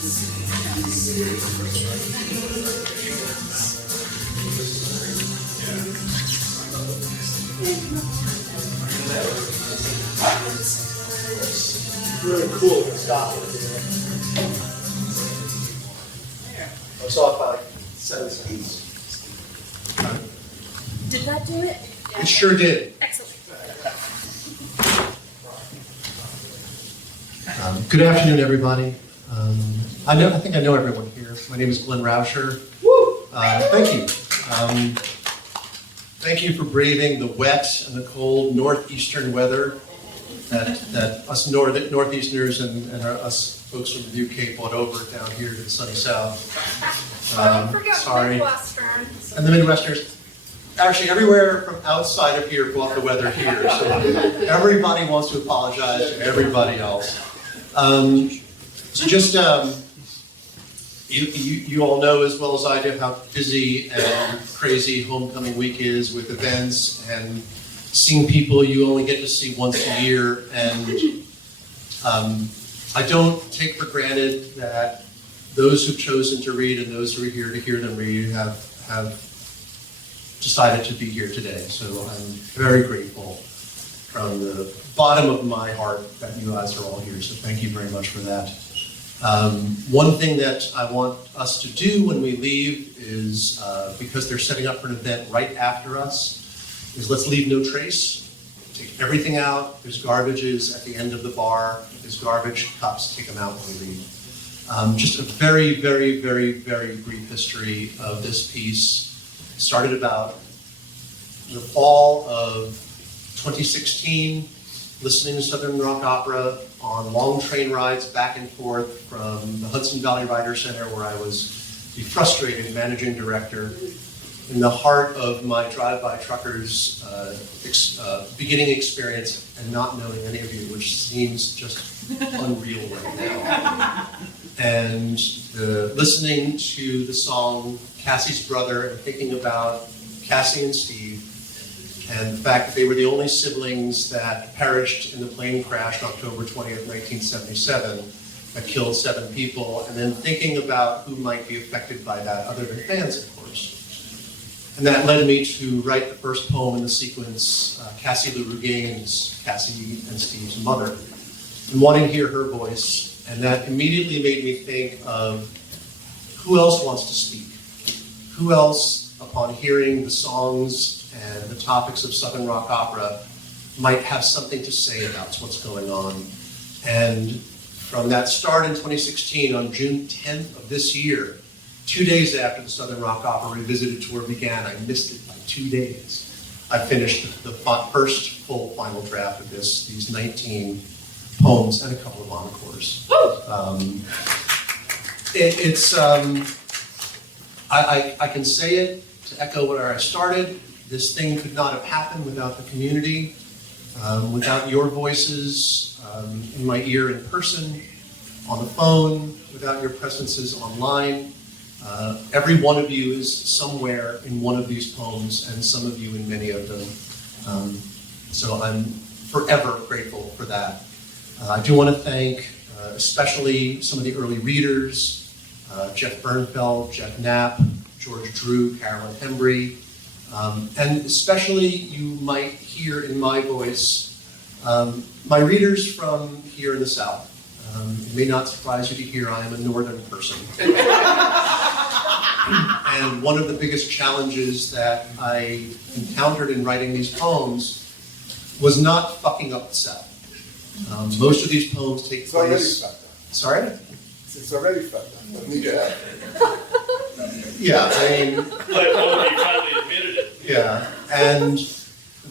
Really cool to stop it. I saw it by like 7 seconds. Did that do it? It sure did. Excellent. Good afternoon, everybody. I think I know everyone here. My name is Glenn Raucher. Thank you. Thank you for braving the wet and the cold northeastern weather that us northeasterners and us folks from the UK brought over down here to the sunny south. Don't forget sorry. the Midwestern. And the Midwesterners. Actually, everywhere from outside of here brought the weather here. So everybody wants to apologize to everybody else. So just, you all know as well as I do how busy and crazy homecoming week is with events and seeing people you only get to see once a year. And I don't take for granted that those who've chosen to read and those who are here to hear them read have decided to be here today. So I'm very grateful from the bottom of my heart that you guys are all here. So thank you very much for that. One thing that I want us to do when we leave is, because they're setting up for an event right after us, is let's leave no trace. Take everything out. There's garbages at the end of the bar. There's garbage cups. Take them out when we leave. Just a very, very, very, very brief history of this piece. It started about the fall of 2016, listening to Southern Rock Opera on long train rides back and forth from the Hudson Valley Writer Center, where I was the frustrated managing director, in the heart of my drive-by truckers beginning experience and not knowing any of you, which seems just unreal right now. And listening to the song Cassie's Brother and thinking about Cassie and Steve, and the fact that they were the only siblings that perished in the plane crash on October 20th, 1977, that killed 7 people, and then thinking about who might be affected by that, other than fans, of course. And that led me to write the first poem in the sequence, Cassie Lou Rugain's Cassie and Steve's mother, and wanting to hear her voice. And that immediately made me think of who else wants to speak? Who else, upon hearing the songs and the topics of Southern Rock Opera, might have something to say about what's going on? And from that start in 2016, on June 10th of this year, 2 days after the Southern Rock Opera Revisited tour began, I missed it by 2 days. I finished the first full final draft of these 19 poems and a couple of encores. I can say it to echo where I started. This thing could not have happened without the community, without your voices in my ear in person, on the phone, without your presences online. Every one of you is somewhere in one of these poems, and some of you in many of them. So I'm forever grateful for that. I do want to thank especially some of the early readers, Jeff Bernfeld, Jeff Knapp, George Drew, Carolyn Hembry, and especially you might hear in my voice, my readers from here in the South. It may not surprise you to hear I am a northern person. And one of the biggest challenges that I encountered in writing these poems was not fucking up the South. Most of these poems take place... Sorry? It's already fucked up. Yeah, I mean... Like, oh, you finally admitted it. Yeah, and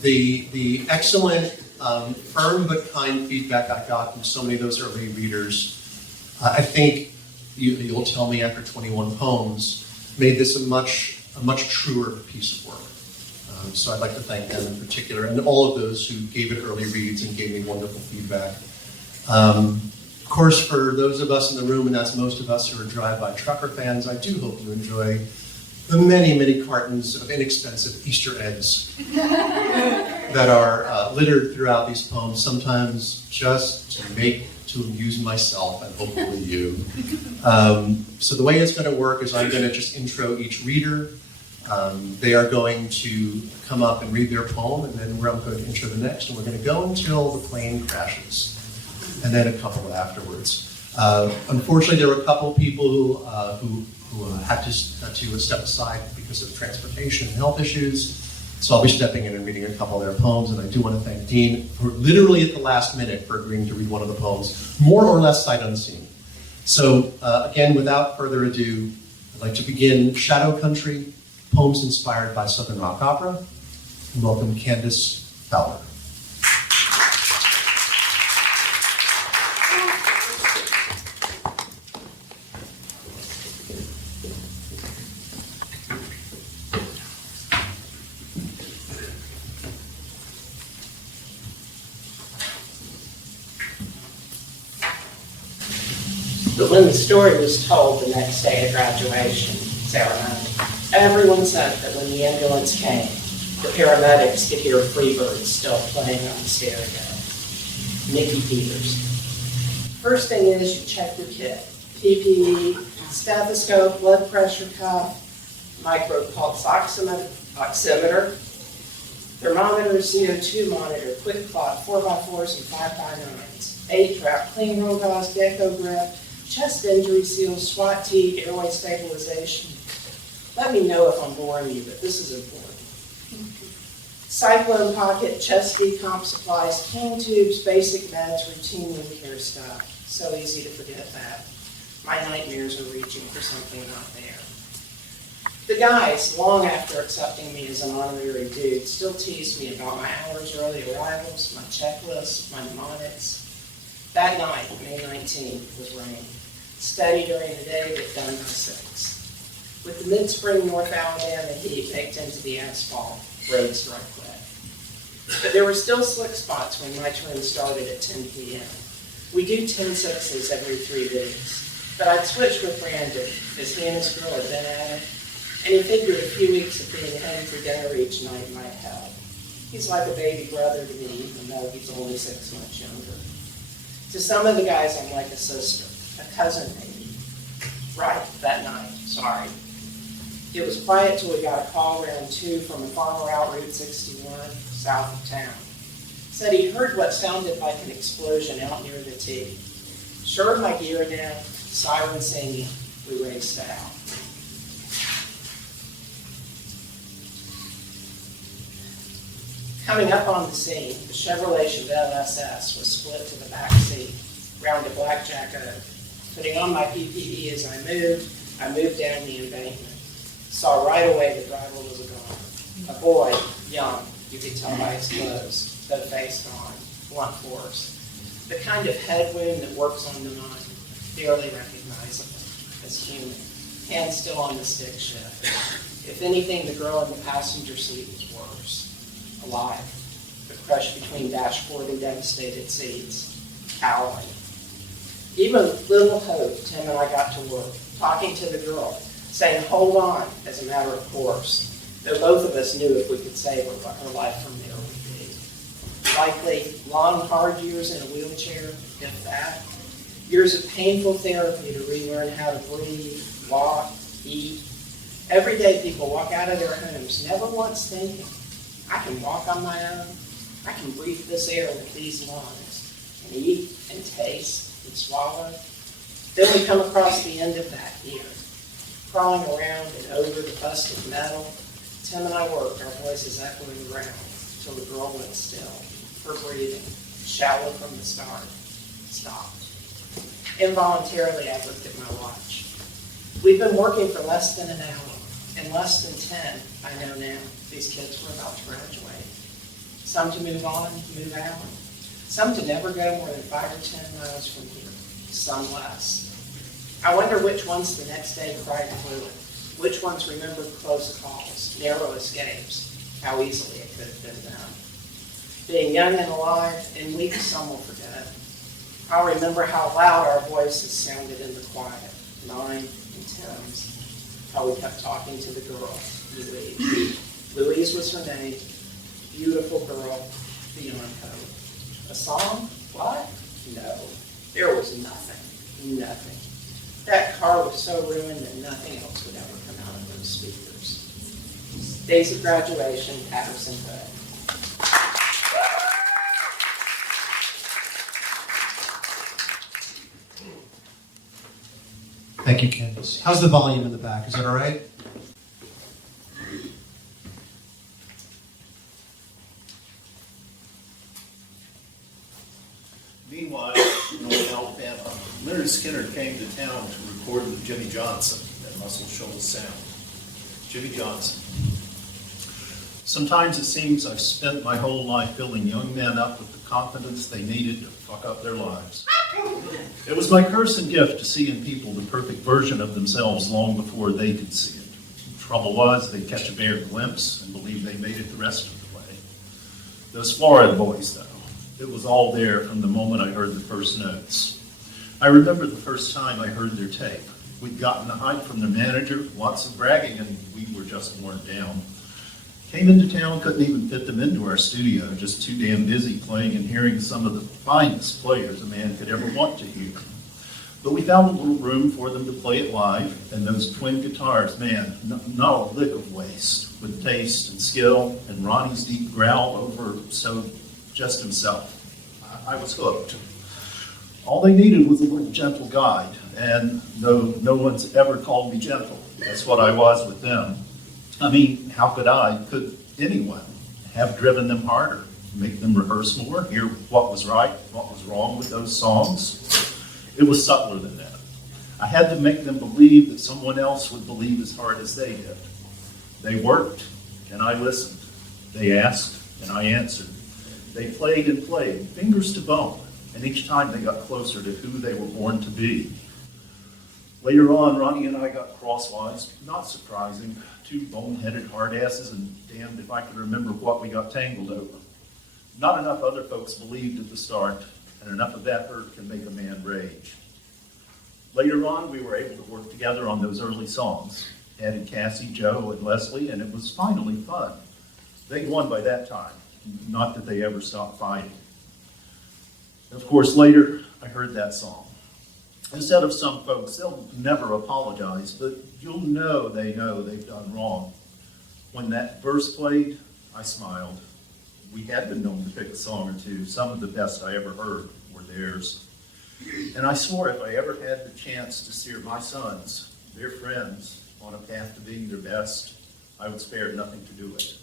the excellent, firm but kind feedback I got from so many of those early readers, I think you'll tell me after 21 poems, made this a much truer piece of work. So I'd like to thank them in particular, and all of those who gave it early reads and gave me wonderful feedback. Of course, for those of us in the room, and that's most of us who are drive-by trucker fans, I do hope you enjoy the many, many cartons of inexpensive Easter eggs that are littered throughout these poems, sometimes just to make to amuse myself and hopefully you. So the way it's going to work is I'm going to just intro each reader. They are going to come up and read their poem, and then I'm going to intro the next, and we're going to go until the plane crashes, and then a couple afterwards. Unfortunately, there were a couple people who had to step aside because of transportation and health issues. So I'll be stepping in and reading a couple of their poems, and I do want to thank Dean for literally at the last minute for agreeing to read one of the poems, more or less sight unseen. So again, without further ado, I'd like to begin Shadow Country, poems inspired by Southern rock opera, and welcome Candace Fowler. But when the story was told the next day at graduation ceremony, everyone said that when the ambulance came, the paramedics could hear Freebird still playing on the stereo. Micky Peters. First thing is you check your kit. PPE, stethoscope, blood pressure cuff, micropulse oximeter, thermometer, CO2 monitor, quick clock, 4x4s and 5x9s, 8-trap, clean roll gauze, deco grip, chest injury seals, SWAT tee, airway stabilization. Let me know if I'm boring you, but this is important. Cyclone pocket, chest decomp supplies, cane tubes, basic meds, routine wound care stuff. So easy to forget that. My nightmares are reaching for something not there. The guys, long after accepting me as an honorary dude, still tease me about my hours early arrivals, my checklist, my mnemonics. That night, May 19th, was rain. Steady during the day, but done by 6. With the mid-spring North Alabama heat baked into the asphalt, roads dry quick. But there were still slick spots when my turn started at 10 p.m. We do 10-6s every 3 days, but I'd switched with Brandon, as he and his girl had been at it, and he figured a few weeks of being home for dinner each night might help. He's like a baby brother to me, even though he's only 6 months younger. To some of the guys, I'm like a sister, a cousin maybe. Right, that night, sorry. It was quiet till we got a call around 2 from a farmer out Route 61, south of town. Said he heard what sounded like an explosion out near the T. Shored my gear down, siren singing, we raced out. Coming up on the scene, the Chevrolet Chevelle SS was split to the back seat, round a blackjack oak. Putting on my PPE as I moved down the embankment. Saw right away the driver was a goner. A boy, young, you could tell by his clothes, though face gone, blunt force. The kind of head wound that works on the mind, barely recognizable as human. Hand still on the stick shift. If anything, the girl in the passenger seat was worse. Alive. The crush between dashboard and devastated seats. Howling. Even little hope, Tim and I got to work, talking to the girl, saying, hold on, as a matter of course, though both of us knew if we could save her, what her life from there would be. Likely, long, hard years in a wheelchair, if that. Years of painful therapy to relearn how to breathe, walk, eat. Every day people walk out of their homes, never once thinking, I can walk on my own, I can breathe this air with these lungs, and eat and taste and swallow. Then we come across the end of that here, crawling around and over the busted metal. Tim and I worked, our voices echoing around, till the girl went still. Her breathing, shallow from the start, stopped. Involuntarily, I looked at my watch. We've been working for less than an hour. In less than 10, I know now, these kids were about to graduate. Some to move on, move out. Some to never go more than 5 or 10 miles from here. Some less. I wonder which ones the next day cried fluid. Which ones remembered close calls, narrow escapes, how easily it could have been done. Being young and alive, and weak, some will forget. I'll remember how loud our voices sounded in the quiet, mine and Tim's. How we kept talking to the girl, Louise. Louise was her name. Beautiful girl, beyond hope. A song? What? No. There was nothing. That car was so ruined that nothing else would ever come out of those speakers. Days of graduation, Patterson Hood. Thank you, Candace. How's the volume in the back? Is that all right? Meanwhile, in North Alabama, Leonard Skinner came to town to record with Jimmy Johnson at Muscle Shoals Sound. Jimmy Johnson. Sometimes it seems I've spent my whole life building young men up with the confidence they needed to fuck up their lives. It was my curse and gift to see in people the perfect version of themselves long before they could see it. The trouble was, they'd catch a bare glimpse and believe they made it the rest of the way. Those Florida boys, though, it was all there from the moment I heard the first notes. I remember the first time I heard their tape. We'd gotten a hype from their manager, lots of bragging, and we were just worn down. Came into town, couldn't even fit them into our studio, just too damn busy playing and hearing some of the finest players a man could ever want to hear. But we found a little room for them to play it live, and those twin guitars, man, not a lick of waste, with taste and skill, and Ronnie's deep growl over so just himself. I was hooked. All they needed was a little gentle guide, and no one's ever called me gentle. That's what I was with them. I mean, how could anyone have driven them harder, make them rehearse more, hear what was right, what was wrong with those songs? It was subtler than that. I had to make them believe that someone else would believe as hard as they did. They worked, and I listened. They asked, and I answered. They played and played, fingers to bone, and each time they got closer to who they were born to be. Later on, Ronnie and I got crosswise, not surprising, two bone-headed hard-asses, and damned if I could remember what we got tangled over. Not enough other folks believed at the start, and enough of that hurt can make a man rage. Later on, we were able to work together on those early songs. Added Cassie, Joe, and Leslie, and it was finally fun. They'd won by that time, not that they ever stopped fighting. Of course, later, I heard that song. Instead of some folks, they'll never apologize, but you'll know they've done wrong. When that verse played, I smiled. We had been known to pick a song or two. Some of the best I ever heard were theirs. And I swore if I ever had the chance to steer my sons, their friends, on a path to being their best, I would spare nothing to do it.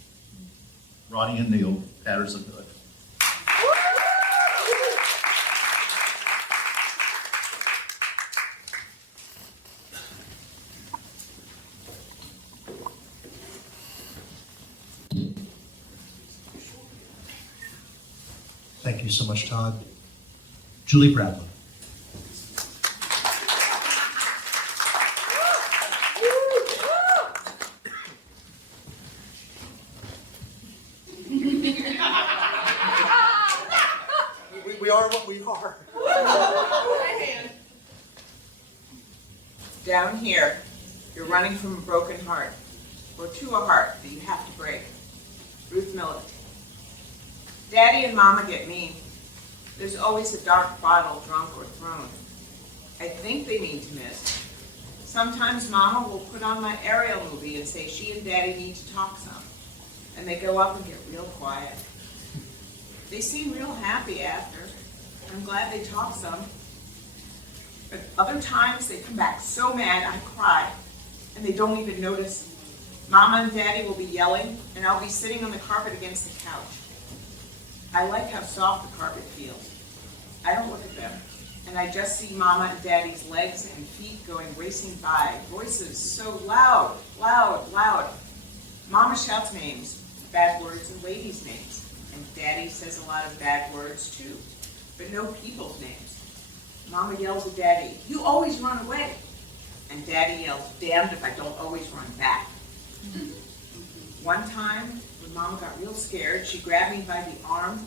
Ronnie and Neil, Patterson Hood. Thank you so much, Todd. Julie Bradlow. We are what we are. Down here, you're running from a broken heart, or to a heart that you have to break. Ruth Miller. Daddy and Mama get mean. There's always a dark bottle drunk or thrown. I think they mean to miss. Sometimes Mama will put on my Ariel movie and say she and Daddy need to talk some. And they go up and get real quiet. They seem real happy after. I'm glad they talk some. But other times they come back so mad I cry, and they don't even notice. Mama and Daddy will be yelling, and I'll be sitting on the carpet against the couch. I like how soft the carpet feels. I don't look at them, and I just see Mama and Daddy's legs and feet going racing by, voices so loud, loud, loud. Mama shouts names, bad words, and ladies' names, and Daddy says a lot of bad words too, but no people's names. Mama yells at Daddy, "You always run away," and Daddy yells, "Damned if I don't always run back." One time, when Mama got real scared, she grabbed me by the arm,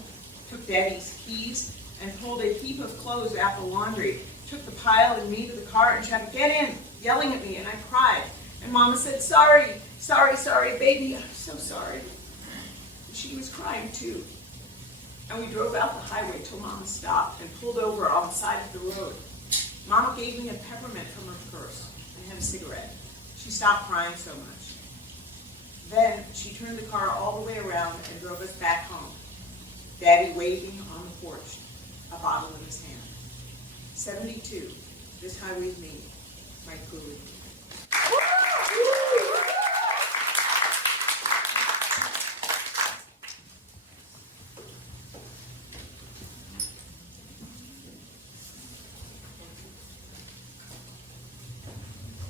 took Daddy's keys, and pulled a heap of clothes out the laundry, took the pile and me to the car and shouted, "Get in," yelling at me, and I cried. And Mama said, "Sorry, sorry, sorry, baby, I'm so sorry." But she was crying too. and we drove out the highway till Mama stopped and pulled over on the side of the road. Mama gave me a peppermint from her purse and had a cigarette. She stopped crying so much. Then she turned the car all the way around and drove us back home. Daddy waving on the porch, a bottle in his hand. 72, this highway's me, my food.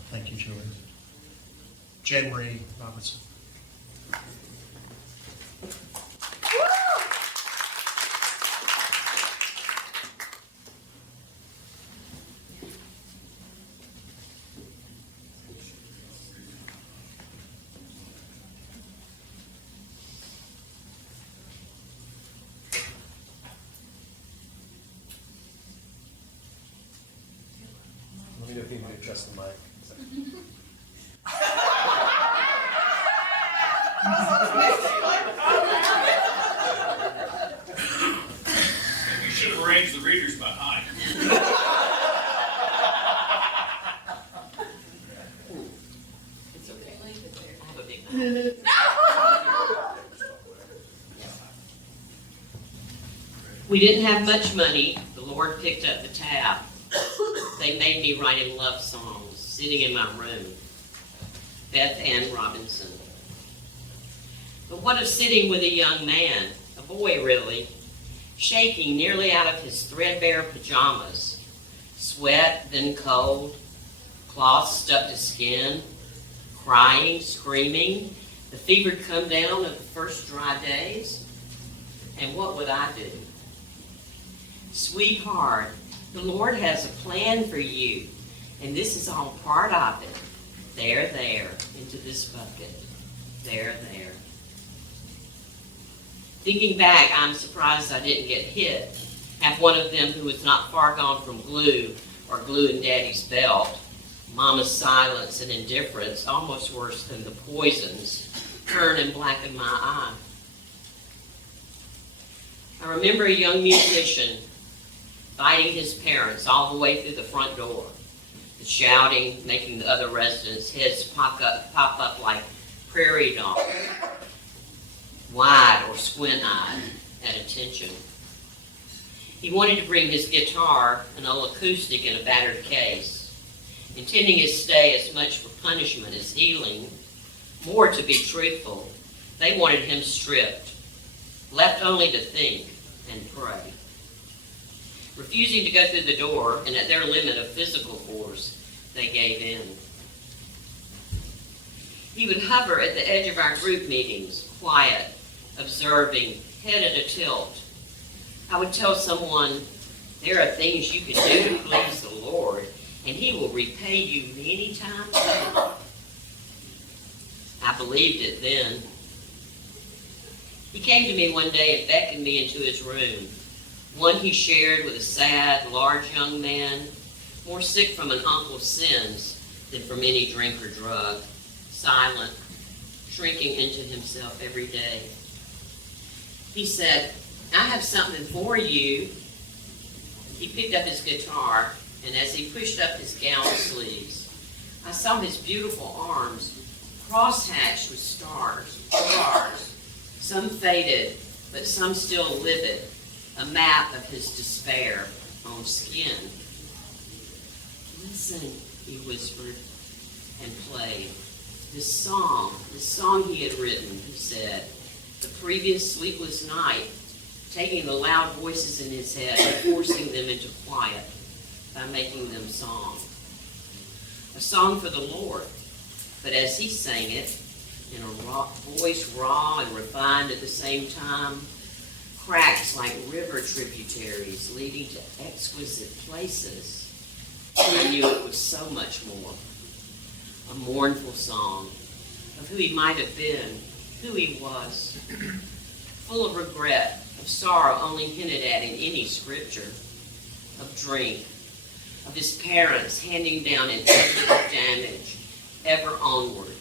Thank you, Julie. JanMarie Robertson. Let me know if you need to adjust the mic. You should have arranged the readers behind. It's okay. I have a big We didn't have much money. The Lord picked up the tab. They made me write him love songs, sitting in my room. Beth and Robinson. But what of sitting with a young man, a boy really, shaking nearly out of his threadbare pajamas, sweat, then cold, cloth stuck to skin, crying, screaming, the fever'd come down of the first dry days? And what would I do? Sweetheart, the Lord has a plan for you, and this is all part of it. There, into this bucket. There. Thinking back, I'm surprised I didn't get hit. Have one of them who was not far gone from glue, or glue in Daddy's belt. Mama's silence and indifference, almost worse than the poisons, turn and blacken my eye. I remember a young musician fighting his parents all the way through the front door. The shouting, making the other residents' heads pop up like prairie dogs, wide or squint-eyed at attention. He wanted to bring his guitar, an old acoustic in a battered case, intending his stay as much for punishment as healing. More, to be truthful, they wanted him stripped, left only to think and pray. Refusing to go through the door, and at their limit of physical force, they gave in. He would hover at the edge of our group meetings, quiet, observing, head at a tilt. I would tell someone, there are things you can do to please the Lord, and he will repay you many times over. I believed it then. He came to me one day and beckoned me into his room, one he shared with a sad, large young man, more sick from an uncle's sins than from any drink or drug, silent, shrinking into himself every day. He said, I have something for you. He picked up his guitar, and as he pushed up his gown sleeves, I saw his beautiful arms cross-hatched with scars, some faded, but some still livid, a map of his despair on skin. Listen, he whispered and played. This song he had written, he said, the previous sleepless night, taking the loud voices in his head and forcing them into quiet by making them song. A song for the Lord, but as he sang it, in a voice raw and refined at the same time, cracks like river tributaries leading to exquisite places, I knew it was so much more. A mournful song of who he might have been, who he was, full of regret, of sorrow only hinted at in any scripture, of drink, of his parents handing down inevitable damage, ever onward.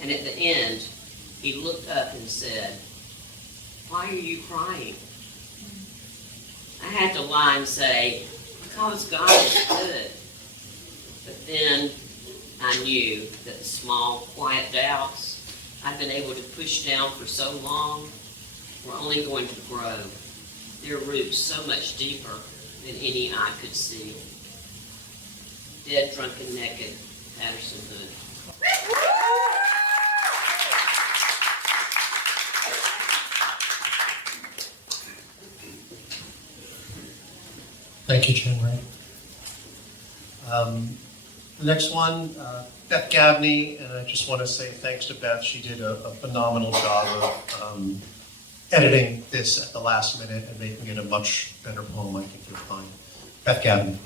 And at the end, he looked up and said, why are you crying? I had to lie and say, because God is good. But then I knew that the small, quiet doubts I've been able to push down for so long were only going to grow, their roots so much deeper than any eye could see. Dead, drunken, naked, Patterson Hood. Thank you, JanMarie. The next one, Beth Gavney, and I just want to say thanks to Beth. She did a phenomenal job of editing this at the last minute and making it a much better poem, I think you'll find. Beth Gavney.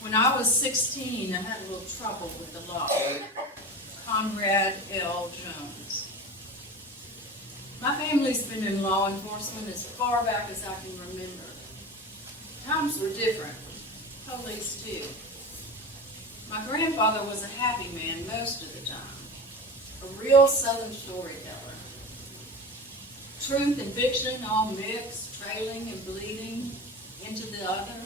When I was 16, I had a little trouble with the law. Conrad L. Jones. My family's been in law enforcement as far back as I can remember. Times were different. Police too. My grandfather was a happy man most of the time. A real Southern storyteller. Truth and fiction all mixed, trailing and bleeding into the other.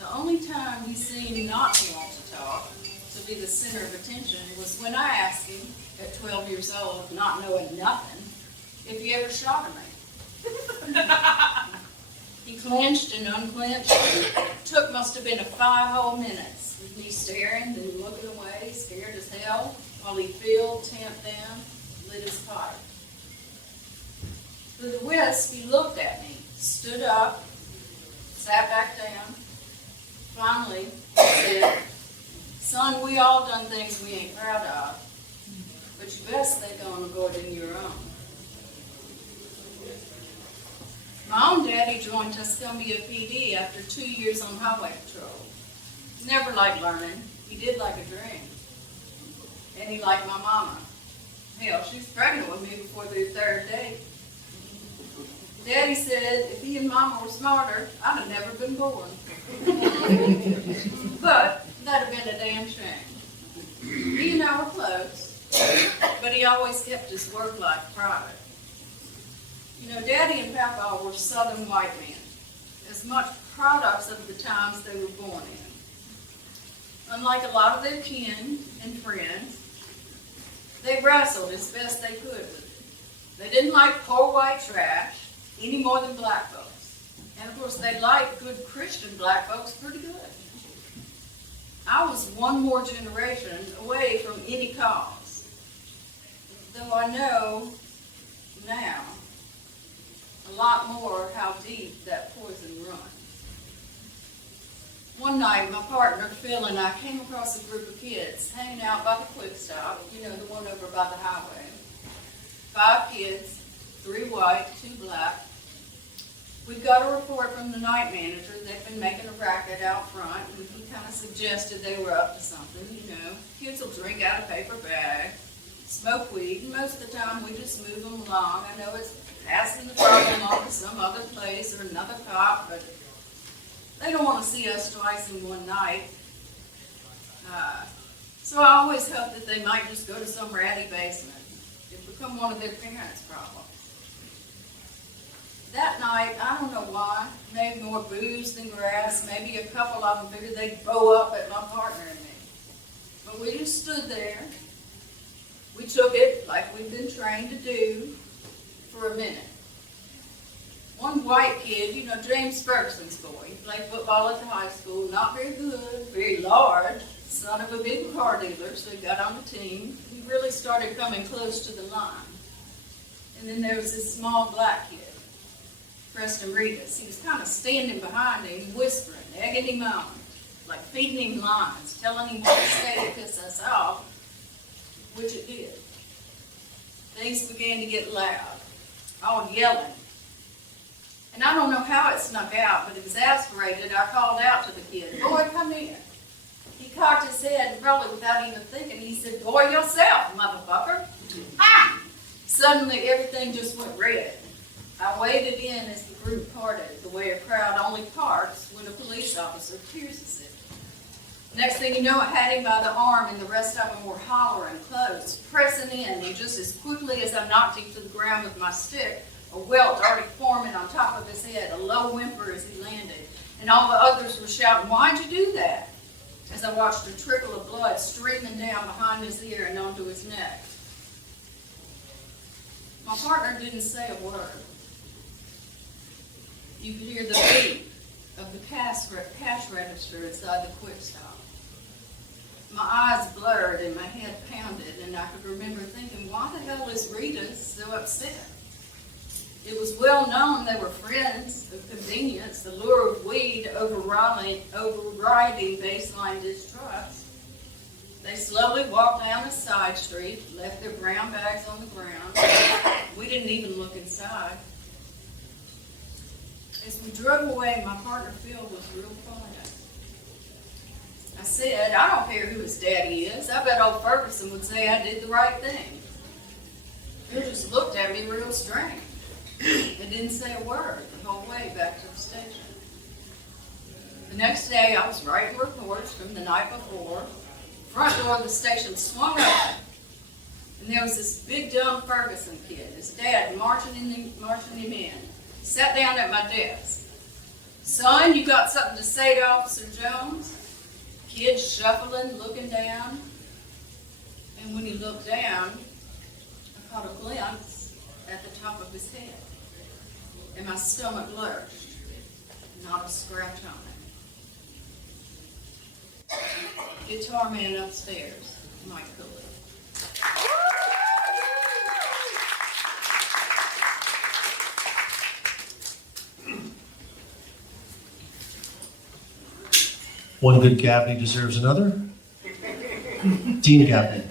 The only time he seemed not to want to talk, to be the center of attention, was when I asked him, at 12 years old, not knowing nothing, if he ever shot a man. He clenched and unclenched. Must have been a 5 whole minutes, with me staring, then looking away, scared as hell, while he filled, tamped down, lit his pipe. Through the wisp, he looked at me, stood up, sat back down. Finally, he said, "Son, we all done things we ain't proud of, but you best think on avoiding your own." My own daddy joined Tuscumbia PD after 2 years on highway patrol. Never liked learning. He did like a drink. And he liked my mama. Hell, she was pregnant with me before the third date. Daddy said if he and Mama were smarter, I'd have never been born. But that'd have been a damn shame. He and I were close, but he always kept his work life private. You know, Daddy and Papa were Southern white men, as much products of the times they were born in. Unlike a lot of their kin and friends, they wrestled as best they could with it. They didn't like poor white trash any more than black folks. And of course, they liked good Christian black folks pretty good. I was one more generation away from any cause, though I know now a lot more how deep that poison runs. One night, my partner, Phil, and I came across a group of kids hanging out by the quick stop, you know, the one over by the highway. 5 kids, 3 white, 2 black. We got a report from the night manager. They'd been making a racket out front, and he kind of suggested they were up to something, you know. Kids will drink out of paper bags, smoke weed, and most of the time we just move them along. I know it's passing the problem on to some other place or another cop, but they don't want to see us twice in one night. So I always hoped that they might just go to some ratty basement. It'd become one of their parents' problems. That night, I don't know why, maybe more booze than grass, maybe a couple of them figured they'd bow up at my partner and me. But we just stood there. We took it like we'd been trained to do for a minute. One white kid, you know, James Ferguson's boy, he played football at the high school, not very good, very large, son of a big car dealer, so he got on the team. He really started coming close to the line. And then there was this small black kid, Preston Reedus. He was kind of standing behind him, whispering, egging him on, like feeding him lines, telling him to stay to piss us off, which it did. Things began to get loud, all yelling. And I don't know how it snuck out, but exasperated, I called out to the kid, "Boy, come here." He cocked his head, and probably without even thinking, he said, "Boy yourself, motherfucker." Ah! Suddenly, everything just went red. I waded in as the group parted, the way a crowd only parts when a police officer pierces it. Next thing you know, I had him by the arm, and the rest of them were hollering close, pressing in, and just as quickly as I knocked him to the ground with my stick, a welt already forming on top of his head, a low whimper as he landed, and all the others were shouting, "Why'd you do that?" as I watched a trickle of blood streaming down behind his ear and onto his neck. My partner didn't say a word. You could hear the beat of the cash register inside the quick stop. My eyes blurred and my head pounded, and I could remember thinking, why the hell is Rita so upset? It was well known they were friends of convenience, the lure of weed overriding baseline distrust. They slowly walked down a side street, left their brown bags on the ground. We didn't even look inside. As we drove away, my partner Phil was real quiet. I said, "I don't care who his daddy is. I bet old Ferguson would say I did the right thing." Phil just looked at me real strange. He didn't say a word the whole way back to the station. The next day, I was writing reports from the night before. The front door of the station swung open, and there was this big dumb Ferguson kid, his dad marching him in. He sat down at my desk. "Son, you got something to say to Officer Jones?" Kid shuffling, looking down. And when he looked down, I caught a glimpse at the top of his head. And my stomach lurched. Not a scratch on it. Guitar man upstairs, Mike Cooley. One good Gavney deserves another. Dean Gavney.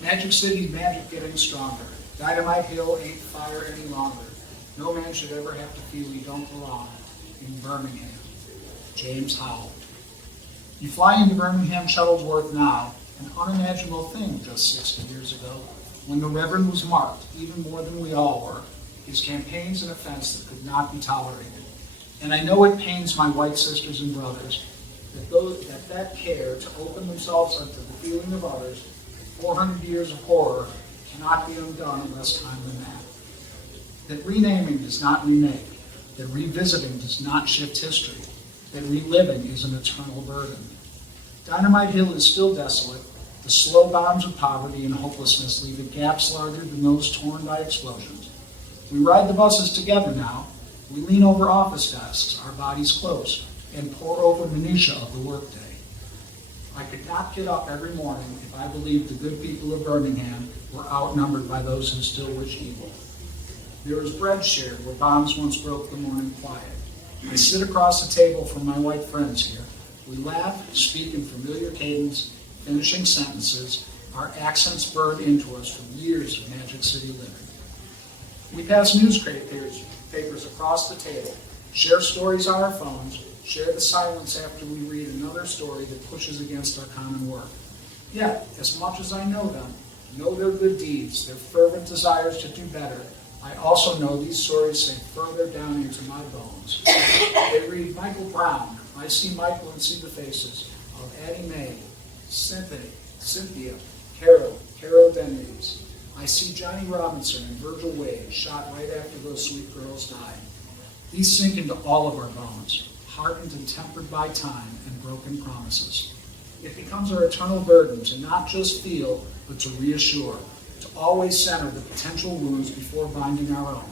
Magic City's magic getting stronger. Dynamite Hill ain't fire any longer. No man should ever have to feel he don't belong in Birmingham. James Howell. You fly into Birmingham Shuttlesworth now, an unimaginable thing just 60 years ago, when the Reverend was marked, even more than we all were, his campaigns an offense that could not be tolerated. And I know it pains my white sisters and brothers that care to open themselves up to the feeling of others, 400 years of horror cannot be undone in less time than that. That renaming does not remake, that revisiting does not shift history, that reliving is an eternal burden. Dynamite Hill is still desolate. The slow bombs of poverty and hopelessness leave it gaps larger than those torn by explosions. We ride the buses together now. We lean over office desks, our bodies close, and pore over minutiae of the workday. I could not get up every morning if I believed the good people of Birmingham were outnumbered by those who still wish evil. There is bread shared where bombs once broke the morning quiet. I sit across the table from my white friends here. We laugh, speak in familiar cadence, finishing sentences, our accents burned into us from years of Magic City living. We pass newspapers across the table, share stories on our phones, share the silence after we read another story that pushes against our common work. Yet, as much as I know them, know their good deeds, their fervent desires to do better, I also know these stories sink further down into my bones. They read Michael Brown. I see Michael and see the faces of Addie Mae, Cynthia, Carol Denrees. I see Johnny Robinson and Virgil Wade shot right after those sweet girls died. These sink into all of our bones, hardened and tempered by time and broken promises. It becomes our eternal burden to not just feel, but to reassure, to always center the potential wounds before binding our own.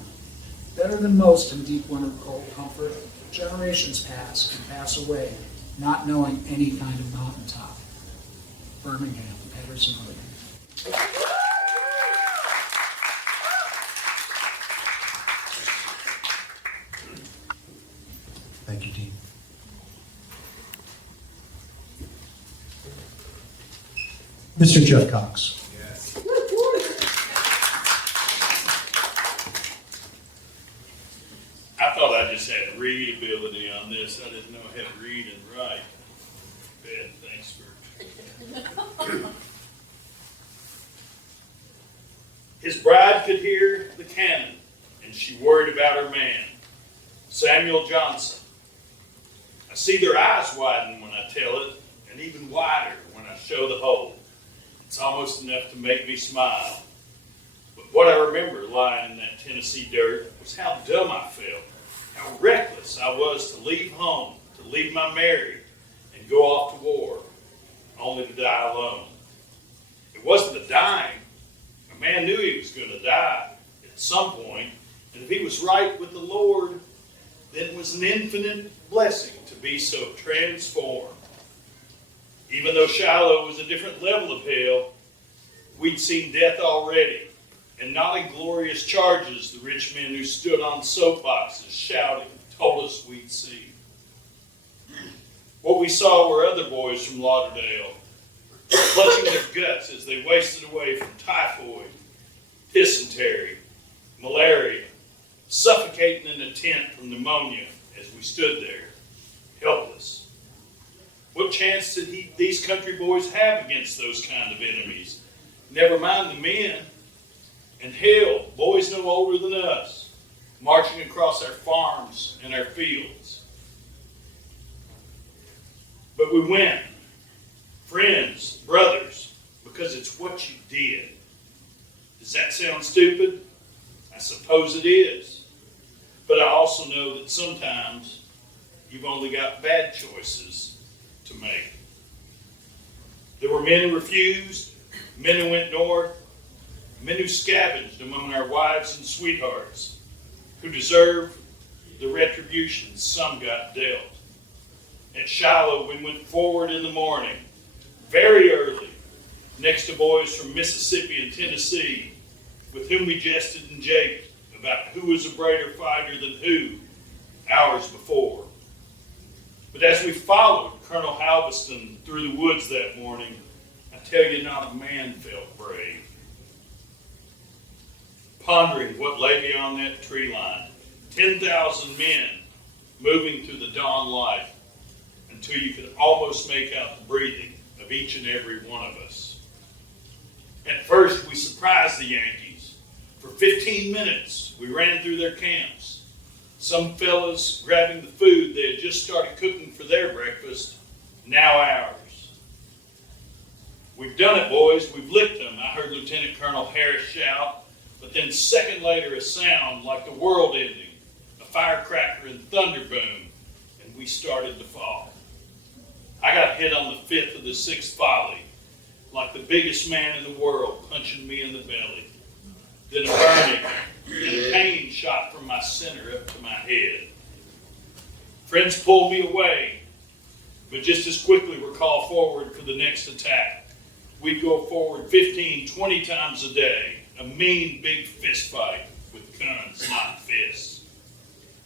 Better than most in deep winter cold comfort, generations pass and pass away, not knowing any kind of mountaintop. Birmingham, Patterson. Thank you, Dean. Mr. Jeff Cox. I thought I just had readability on this. I didn't know I had to read and write. Beth, thanks for. His bride could hear the cannon, and she worried about her man, Samuel Johnson. I see their eyes widen when I tell it, and even wider when I show the whole. It's almost enough to make me smile. But what I remember lying in that Tennessee dirt was how dumb I felt, how reckless I was to leave home, to leave my Mary, and go off to war, only to die alone. It wasn't the dying. A man knew he was going to die at some point, and if he was right with the Lord, then it was an infinite blessing to be so transformed. Even though Shiloh was a different level of hell, we'd seen death already, and not in glorious charges the rich men who stood on soapboxes shouting told us we'd see. What we saw were other boys from Lauderdale, clutching their guts as they wasted away from typhoid, dysentery, malaria, suffocating in a tent from pneumonia as we stood there, helpless. What chance did these country boys have against those kind of enemies? Never mind the men. And hell, boys no older than us, marching across our farms and our fields. But we went, friends, brothers, because it's what you did. Does that sound stupid? I suppose it is. But I also know that sometimes you've only got bad choices to make. There were men who refused, men who went north, men who scavenged among our wives and sweethearts, who deserved the retribution some got dealt. At Shiloh, we went forward in the morning, very early, next to boys from Mississippi and Tennessee, with whom we jested and japed about who was a braver fighter than who hours before. But as we followed Colonel Halveston through the woods that morning, I tell you, not a man felt brave. Pondering what lay beyond that tree line, 10,000 men moving through the dawn light until you could almost make out the breathing of each and every one of us. At first, we surprised the Yankees. For 15 minutes, we ran through their camps. Some fellas grabbing the food they had just started cooking for their breakfast, now ours. We've done it, boys. We've licked them, I heard Lieutenant Colonel Harris shout. But then a second later, a sound like the world ending, a firecracker and thunder boom, and we started to fall. I got hit on the 5th of the 6th volley, like the biggest man in the world punching me in the belly. Then a burning and pain shot from my center up to my head. Friends pulled me away, but just as quickly were called forward for the next attack. We'd go forward 15, 20 times a day, a mean big fist fight with guns, not fists.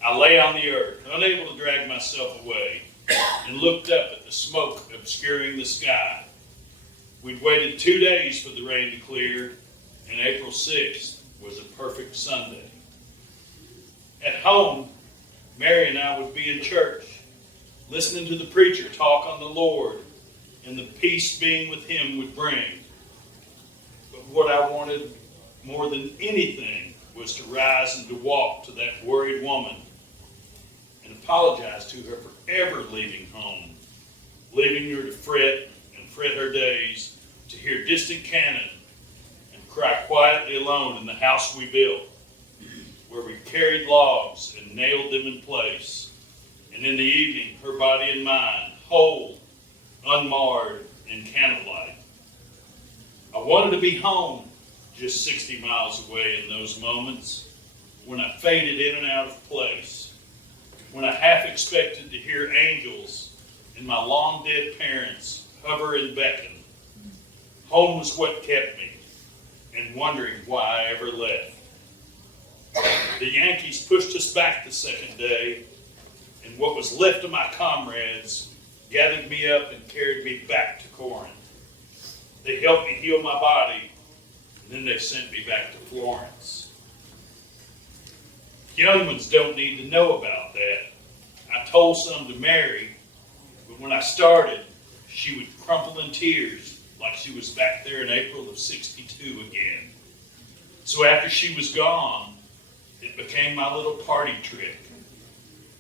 I lay on the earth, unable to drag myself away, and looked up at the smoke obscuring the sky. We'd waited 2 days for the rain to clear, and April 6th was a perfect Sunday. At home, Mary and I would be in church, listening to the preacher talk on the Lord and the peace being with him would bring. But what I wanted more than anything was to rise and to walk to that worried woman and apologize to her for ever leaving home, leaving her to fret and fret her days, to hear distant cannon and cry quietly alone in the house we built, where we carried logs and nailed them in place. And in the evening, her body and mine, whole, unmarred, in candlelight. I wanted to be home, just 60 miles away in those moments, when I faded in and out of place, when I half expected to hear angels and my long-dead parents hover and beckon. Home was what kept me, and wondering why I ever left. The Yankees pushed us back the second day, and what was left of my comrades gathered me up and carried me back to Corinth. They helped me heal my body, and then they sent me back to Florence. Young ones don't need to know about that. I told some to Mary, but when I started, she would crumple in tears like she was back there in April of '62 again. So after she was gone, it became my little party trick.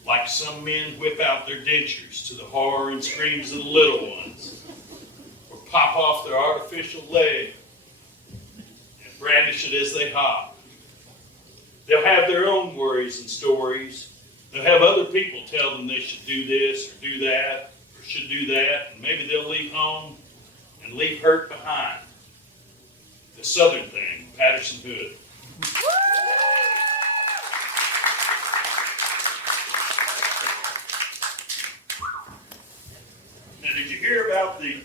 Like some men whip out their dentures to the horror and screams of the little ones, or pop off their artificial leg and brandish it as they hop. They'll have their own worries and stories. They'll have other people tell them they should do this or do that or should do that, and maybe they'll leave home and leave hurt behind. The Southern thing, Patterson Hood. Now, did you hear about the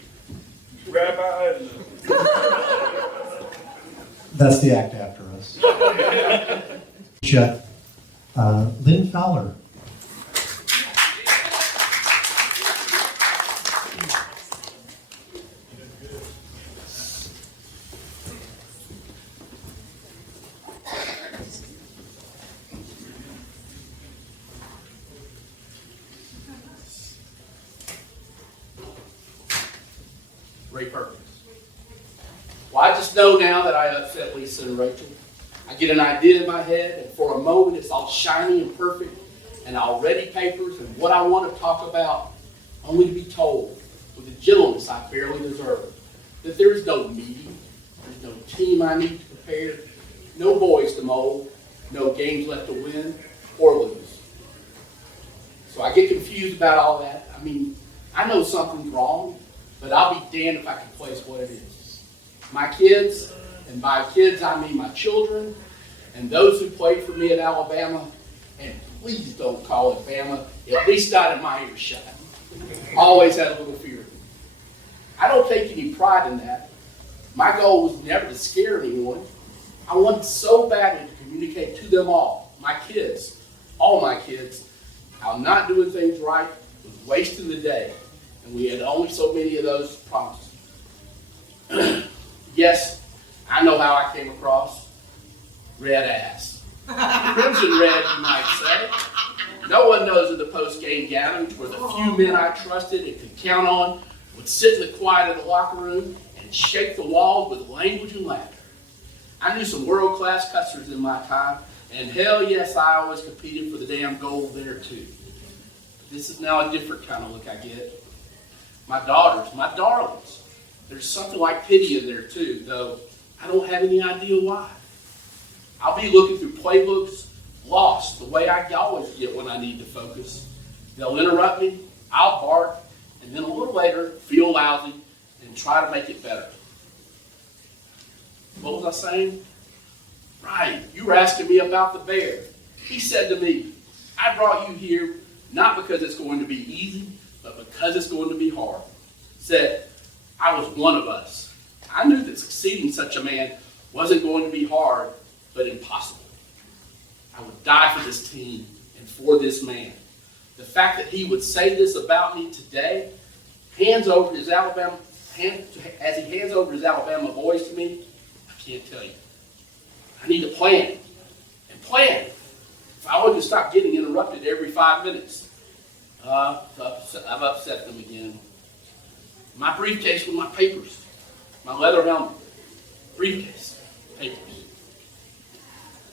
rabbi and the... That's the act after us. Lynn Fowler. Perkins. Well, I just know now that I upset Lisa and Rachel. I get an idea in my head, and for a moment it's all shiny and perfect, and I'll ready papers and what I want to talk about, only to be told, with the gentleness I barely deserve, that there is no meeting, there's no team I need to prepare, no boys to mold, no games left to win or lose. So I get confused about all that. I mean, I know something's wrong, but I'll be damned if I can place what it is. My kids, and by kids I mean my children, and those who played for me at Alabama, and please don't call it Bama, at least not in my earshot. Always had a little fear of me. I don't take any pride in that. My goal was never to scare anyone. I wanted so badly to communicate to them all, my kids, all my kids, how not doing things right was wasting the day. And we had only so many of those promises. Yes, I know how I came across. Red ass. Crimson red, you might say. No one knows of the post-game gatherings where the few men I trusted and could count on would sit in the quiet of the locker room and shake the walls with language and laughter. I knew some world-class cussers in my time, and hell yes, I always competed for the damn gold there too. This is now a different kind of look I get. My daughters, my darlings. There's something like pity in there too, though I don't have any idea why. I'll be looking through playbooks, lost, the way I always get when I need to focus. They'll interrupt me, I'll bark, and then a little later feel lousy and try to make it better. What was I saying? Right, you were asking me about the bear. He said to me, I brought you here not because it's going to be easy, but because it's going to be hard. Said, I was one of us. I knew that succeeding such a man wasn't going to be hard, but impossible. I would die for this team and for this man. The fact that he would say this about me today, as he hands over his Alabama boys to me, I can't tell you. I need to plan and plan. If I were to stop getting interrupted every 5 minutes, I've upset them again. My briefcase with my papers, my leather helmet, briefcase, papers.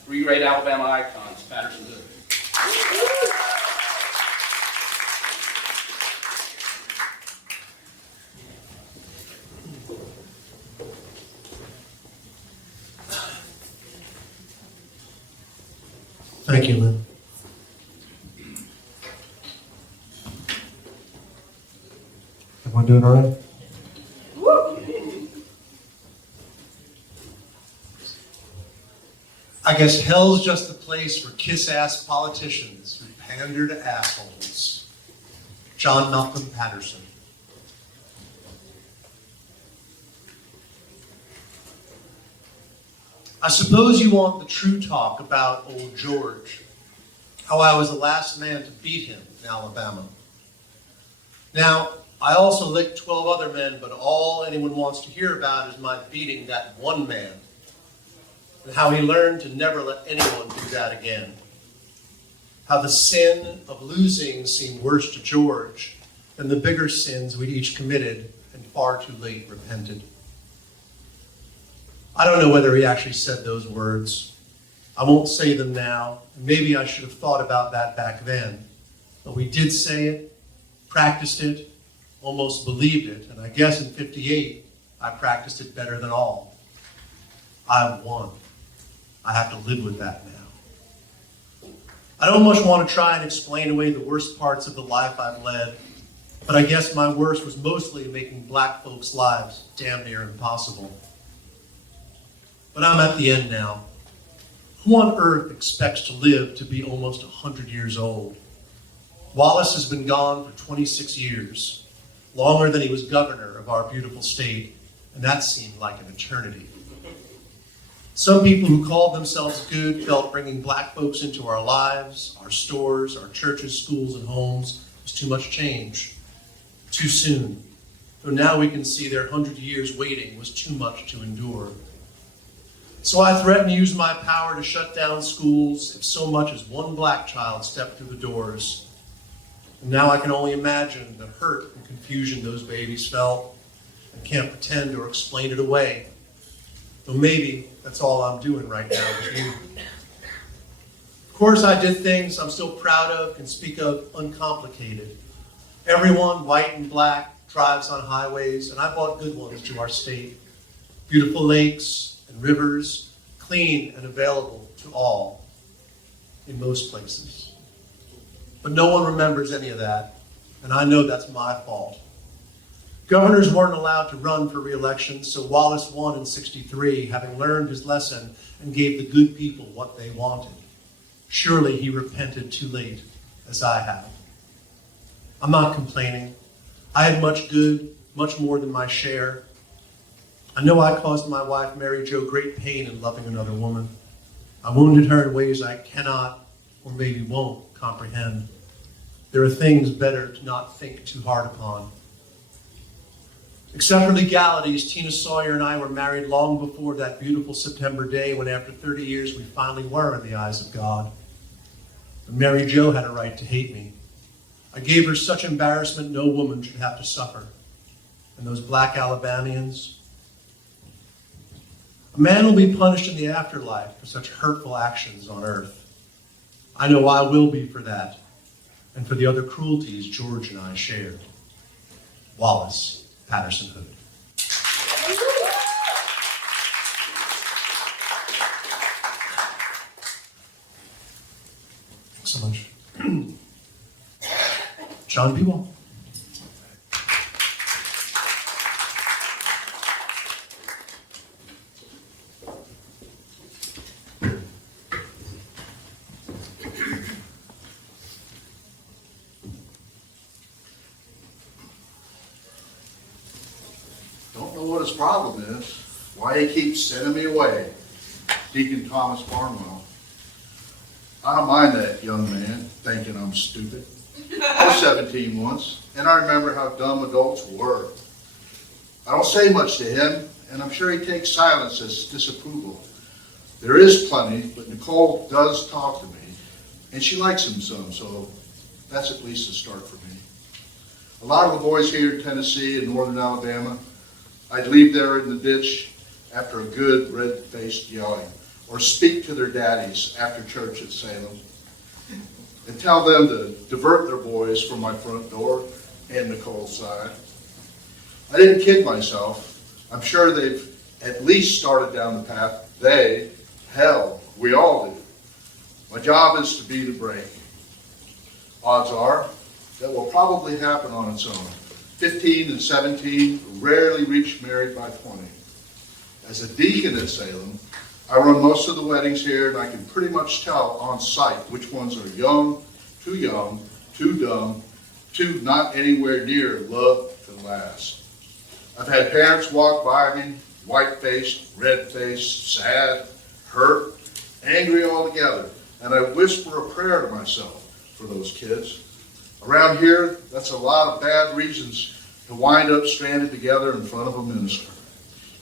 3 great Alabama icons, Patterson Hood. Thank you, Lynn. Everyone doing all right? I guess hell's just a place for kiss-ass politicians who pander to assholes. John Malcolm Patterson. I suppose you want the true talk about old George, how I was the last man to beat him in Alabama. Now, I also licked 12 other men, but all anyone wants to hear about is my beating that one man, and how he learned to never let anyone do that again. How the sin of losing seemed worse to George than the bigger sins we'd each committed and far too late repented. I don't know whether he actually said those words. I won't say them now. Maybe I should have thought about that back then. But we did say it, practiced it, almost believed it, and I guess in '58, I practiced it better than all. I won. I have to live with that now. I don't much want to try and explain away the worst parts of the life I've led, but I guess my worst was mostly making black folks' lives damn near impossible. But I'm at the end now. Who on earth expects to live to be almost 100 years old? Wallace has been gone for 26 years. Longer than he was governor of our beautiful state, and that seemed like an eternity. Some people who called themselves good felt bringing black folks into our lives, our stores, our churches, schools, and homes was too much change, too soon. Though now we can see their 100 years waiting was too much to endure. So I threatened to use my power to shut down schools if so much as one black child stepped through the doors. And now I can only imagine the hurt and confusion those babies felt, and can't pretend or explain it away. Though maybe that's all I'm doing right now with you. Of course, I did things I'm still proud of, can speak of uncomplicated. Everyone, white and black, drives on highways, and I brought good ones to our state. Beautiful lakes and rivers, clean and available to all in most places. But no one remembers any of that, and I know that's my fault. Governors weren't allowed to run for re-election, so Wallace won in '63, having learned his lesson and gave the good people what they wanted. Surely he repented too late, as I have. I'm not complaining. I had much good, much more than my share. I know I caused my wife, Mary Jo, great pain in loving another woman. I wounded her in ways I cannot, or maybe won't, comprehend. There are things better to not think too hard upon. Except for legalities, Tina Sawyer and I were married long before that beautiful September day when after 30 years we finally were in the eyes of God. And Mary Jo had a right to hate me. I gave her such embarrassment no woman should have to suffer. And those black Alabamians. A man will be punished in the afterlife for such hurtful actions on earth. I know I will be for that, and for the other cruelties George and I shared. Wallace, Patterson Hood. Thanks so much. John Bewall. Problem is why he keeps sending me away. Deacon Thomas Barnwell. I don't mind that young man thinking I'm stupid. I was 17 once, and I remember how dumb adults were. I don't say much to him, and I'm sure he takes silence as disapproval. There is plenty, but Nicole does talk to me, and she likes him some, so that's at least a start for me. A lot of the boys here in Tennessee and northern Alabama, I'd leave there in the ditch after a good red-faced yelling, or speak to their daddies after church at Salem, and tell them to divert their boys from my front door and Nicole's side. I didn't kid myself. I'm sure they've at least started down the path. Hell, we all do. My job is to be the brake. Odds are that will probably happen on its own. 15 and 17 rarely reach married by 20. As a deacon at Salem, I run most of the weddings here, and I can pretty much tell on sight which ones are young, too dumb, too not anywhere near love to last. I've had parents walk by me, white-faced, red-faced, sad, hurt, angry altogether, and I whisper a prayer to myself for those kids. Around here, that's a lot of bad reasons to wind up stranded together in front of a minister,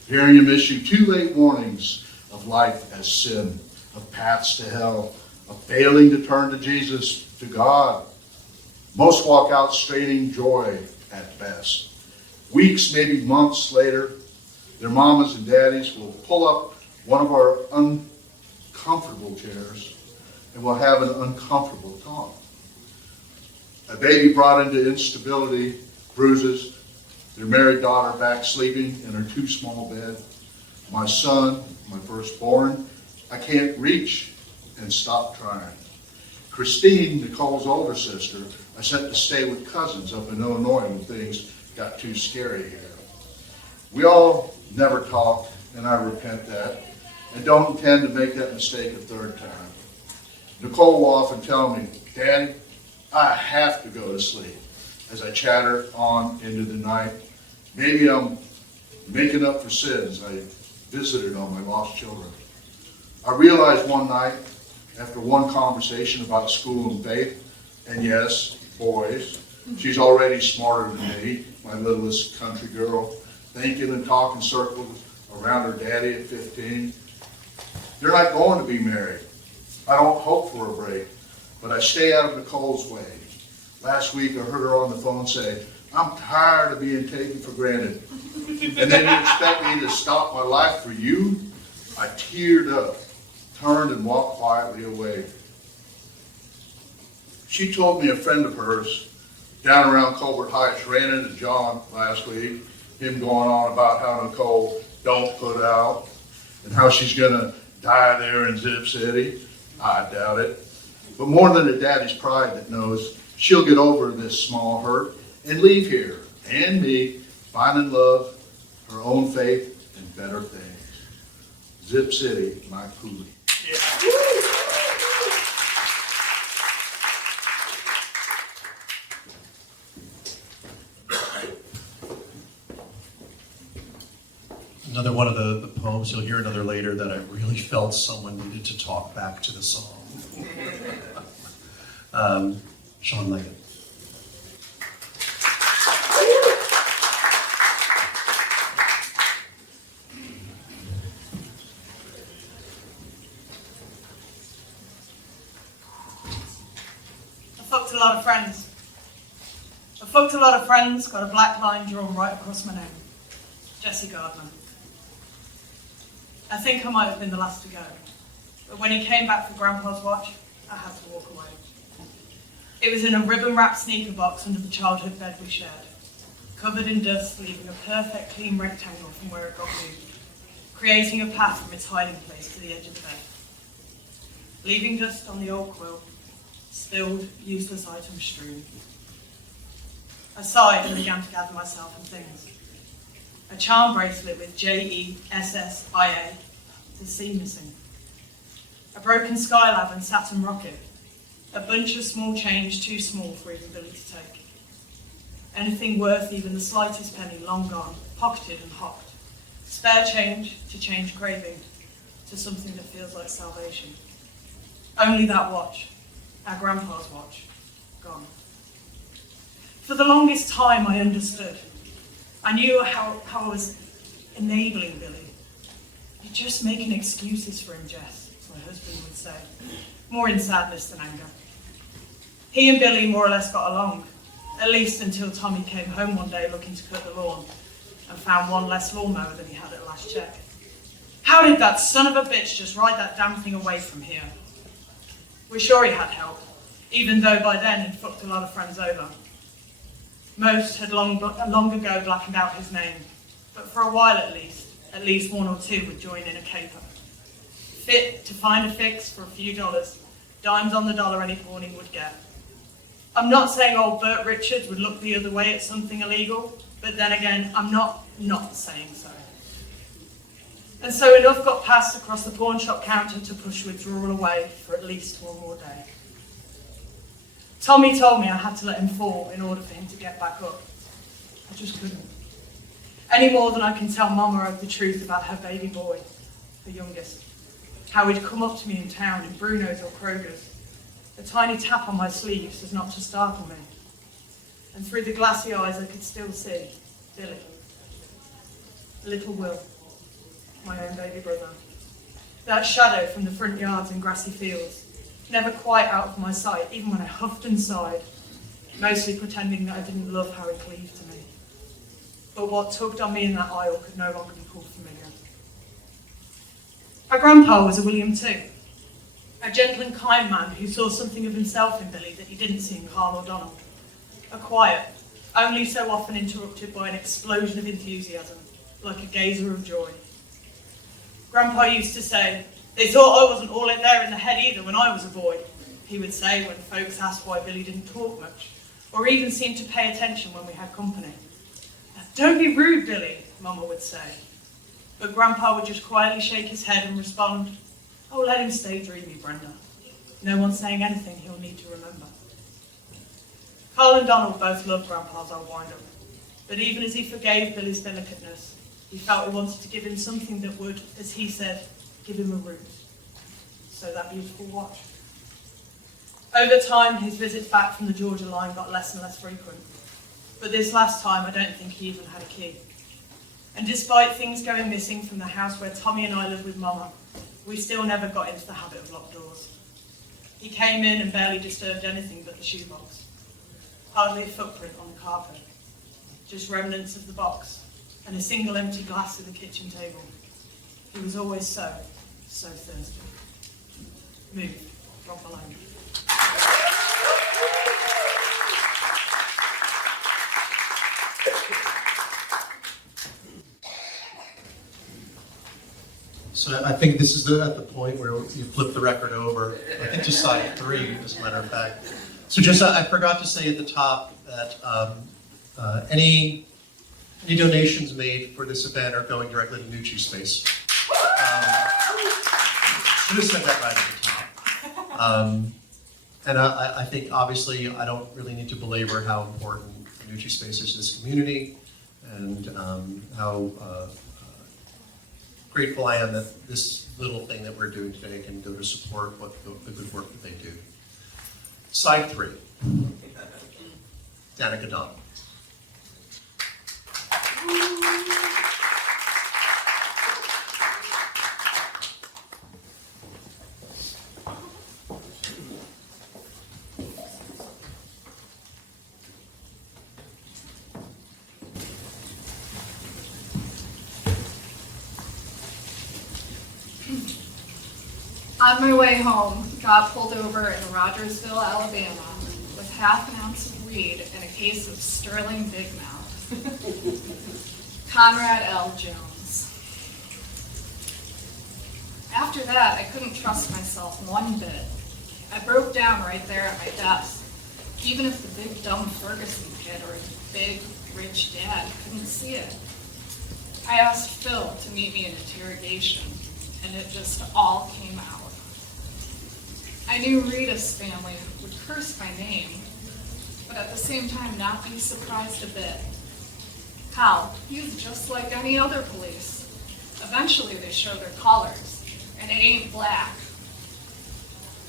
hearing him issue 2 late warnings of life as sin, of paths to hell, of failing to turn to Jesus, to God. Most walk out straining joy at best. Weeks, maybe months later, their mamas and daddies will pull up one of our uncomfortable chairs and we'll have an uncomfortable talk. A baby brought into instability, bruises, their married daughter back sleeping in her too small bed. My son, my firstborn, I can't reach and stop trying. Christine, Nicole's older sister, I sent to stay with cousins up in Illinois when things got too scary here. We all never talk, and I repent that, and don't intend to make that mistake a third time. Nicole will often tell me, Daddy, I have to go to sleep, as I chatter on into the night. Maybe I'm making up for sins I visited on my lost children. I realized one night, after one conversation about school and faith, and yes, boys, she's already smarter than me, my littlest country girl, thinking and talking circles around her daddy at 15. They're not going to be married. I don't hope for a break, but I stay out of Nicole's way. Last week I heard her on the phone say, I'm tired of being taken for granted. And then you expect me to stop my life for you? I teared up, turned and walked quietly away. She told me a friend of hers down around Colbert Heights ran into John last week, him going on about how Nicole don't put out and how she's going to die there in Zip City. I doubt it. But more than a daddy's pride that knows she'll get over this small hurt and leave here, and me, finding love, her own faith, and better things. Zip City, my coolie. Yeah. Another one of the poems, you'll hear another later, that I really felt someone needed to talk back to the song. Sean Leggett. I fucked a lot of friends. I fucked a lot of friends, got a black line drawn right across my name. Jesse Gardner. I think I might have been the last to go, but when he came back for Grandpa's watch, I had to walk away. It was in a ribbon-wrapped sneaker box under the childhood bed we shared, covered in dust, leaving a perfect clean rectangle from where it got moved, creating a path from its hiding place to the edge of the bed. Leaving dust on the old quilt, spilled, useless items strewn. I sighed and began to gather myself and things. A charm bracelet with JESSIA, the C missing. A broken Skylab and Saturn rocket. A bunch of small change too small for even Billy to take. Anything worth even the slightest penny long gone, pocketed and hocked. Spare change to change craving to something that feels like salvation. Only that watch, our grandpa's watch, gone. For the longest time I understood. I knew how I was enabling Billy. You're just making excuses for him, Jess, my husband would say, more in sadness than anger. He and Billy more or less got along, at least until Tommy came home one day looking to cut the lawn and found one less lawnmower than he had at last check. How did that son of a bitch just ride that damn thing away from here? We're sure he had help, even though by then he'd fucked a lot of friends over. Most had long ago blackened out his name, but for a while at least one or two would join in a caper. Fit to find a fix for a few dollars, dimes on the dollar any pawning would get. I'm not saying old Bert Richards would look the other way at something illegal, but then again, I'm not saying so. And so enough got passed across the pawn shop counter to push withdrawal away for at least one more day. Tommy told me I had to let him fall in order for him to get back up. I just couldn't. Any more than I can tell Mama the truth about her baby boy, the youngest. How he'd come up to me in town in Bruno's or Kroger's. A tiny tap on my sleeves as not to startle me. and through the glassy eyes I could still see Billy. Little Will, my own baby brother. That shadow from the front yards and grassy fields, never quite out of my sight, even when I huffed and sighed, mostly pretending that I didn't love how he cleaved to me. But what tugged on me in that aisle could no longer be called familiar. My grandpa was a William too, a gentle and kind man who saw something of himself in Billy that he didn't see in Carl or Donald. A quiet, only so often interrupted by an explosion of enthusiasm, like a gazer of joy. Grandpa used to say, "They thought I wasn't all in there in the head either when I was a boy," he would say when folks asked why Billy didn't talk much, or even seemed to pay attention when we had company. "Don't be rude, Billy," Mama would say. But Grandpa would just quietly shake his head and respond, "Oh, let him stay dreamy, Brenda. No one's saying anything he'll need to remember." Carl and Donald both loved Grandpa's old wind-up, but even as he forgave Billy's delicateness, he felt he wanted to give him something that would, as he said, give him a root. So that beautiful watch. Over time, his visits back from the Georgia line got less and less frequent. But this last time, I don't think he even had a key. And despite things going missing from the house where Tommy and I lived with Mama, we still never got into the habit of locked doors. He came in and barely disturbed anything but the shoebox. Hardly a footprint on the carpet. Just remnants of the box and a single empty glass at the kitchen table. He was always so thirsty. Move, drop alone. So I think this is at the point where you flip the record over, I think to side 3, as a matter of fact. So just, I forgot to say at the top that any donations made for this event are going directly to Nucci Space. Should have said that right at the top. And I think, obviously, I don't really need to belabor how important Nucci Space is to this community, and how grateful I am that this little thing that we're doing today can go to support the good work that they do. Side 3, Danica Don. On my way home, got pulled over in Rogersville, Alabama, with half an ounce of weed and a case of Sterling Big Mouth. Conrad L. Jones. After that, I couldn't trust myself one bit. I broke down right there at my desk, even if the big dumb Ferguson kid or his big rich dad couldn't see it. I asked Phil to meet me in interrogation, and it just all came out. I knew Rita's family would curse my name, but at the same time not be surprised a bit. Hal, he's just like any other police. Eventually they show their colors, and it ain't black.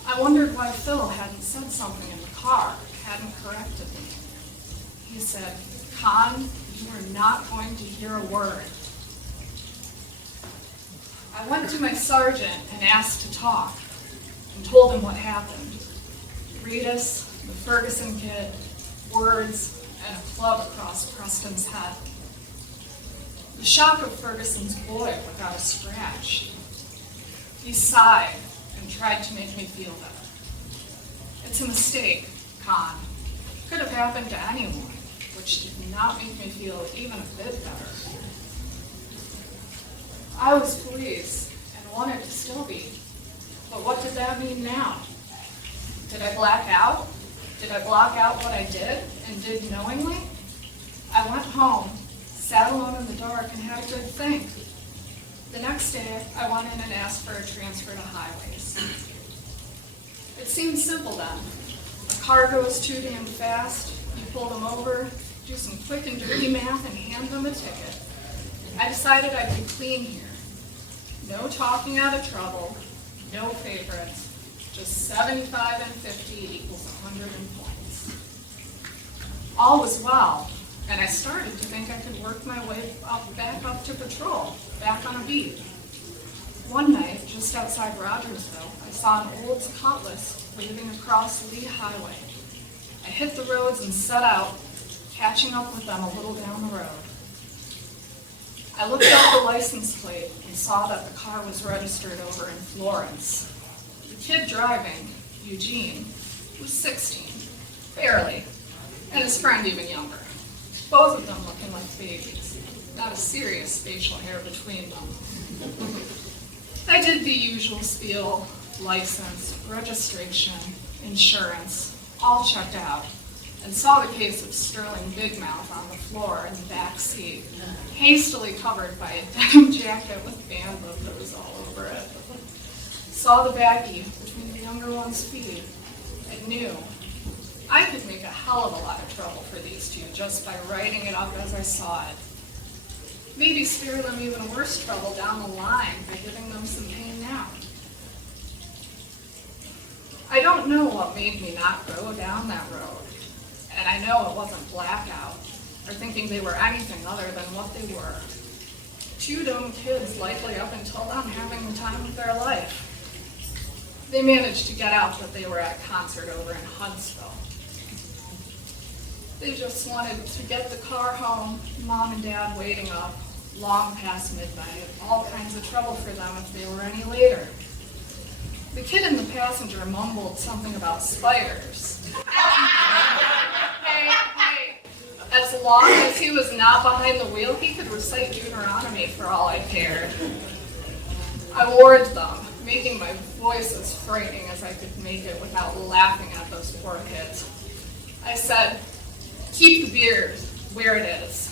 I wondered why Phil hadn't said something in the car, hadn't corrected me. He said, "Con, you are not going to hear a word." I went to my sergeant and asked to talk, and told him what happened. Rita's, the Ferguson kid, words, and a club across Preston's head. The shock of Ferguson's boy without a scratch. He sighed and tried to make me feel better. It's a mistake, Con. Could have happened to anyone, which did not make me feel even a bit better. I was police and wanted to still be. But what did that mean now? Did I black out? Did I block out what I did and did knowingly? I went home, sat alone in the dark, and had a good think. The next day, I went in and asked for a transfer to highways. It seemed simple then. A car goes too damn fast, you pull them over, do some quick and dirty math, and hand them a ticket. I decided I'd be clean here. No talking out of trouble. No favorites, just 75 and 50 equals 100 points. All was well, and I started to think I could work my way back up to patrol, back on a beat. One night, just outside Rogersville, I saw an old cutlass waving across Lee Highway. I hit the roads and set out, catching up with them a little down the road. I looked at the license plate and saw that the car was registered over in Florence. The kid driving, Eugene, was 16, barely, and his friend even younger. Both of them looking like babies, not a serious facial hair between them. I did the usual spiel, license, registration, insurance, all checked out, and saw the case of Sterling Big Mouth on the floor in the back seat, hastily covered by a denim jacket with band logos all over it. Saw the baggie between the younger one's feet, and knew I could make a hell of a lot of trouble for these two just by writing it up as I saw it. Maybe spare them even worse trouble down the line by giving them some pain now. I don't know what made me not go down that road, and I know it wasn't blackout or thinking they were anything other than what they were. Two dumb kids likely up until then having the time of their life. They managed to get out that they were at a concert over in Huntsville. They just wanted to get the car home, Mom and Dad waiting up, long past midnight, all kinds of trouble for them if they were any later. The kid in the passenger mumbled something about spiders. Hey, as long as he was not behind the wheel, he could recite Deuteronomy for all I cared. I warned them, making my voice as frightening as I could make it without laughing at those poor kids. I said, keep the beer where it is.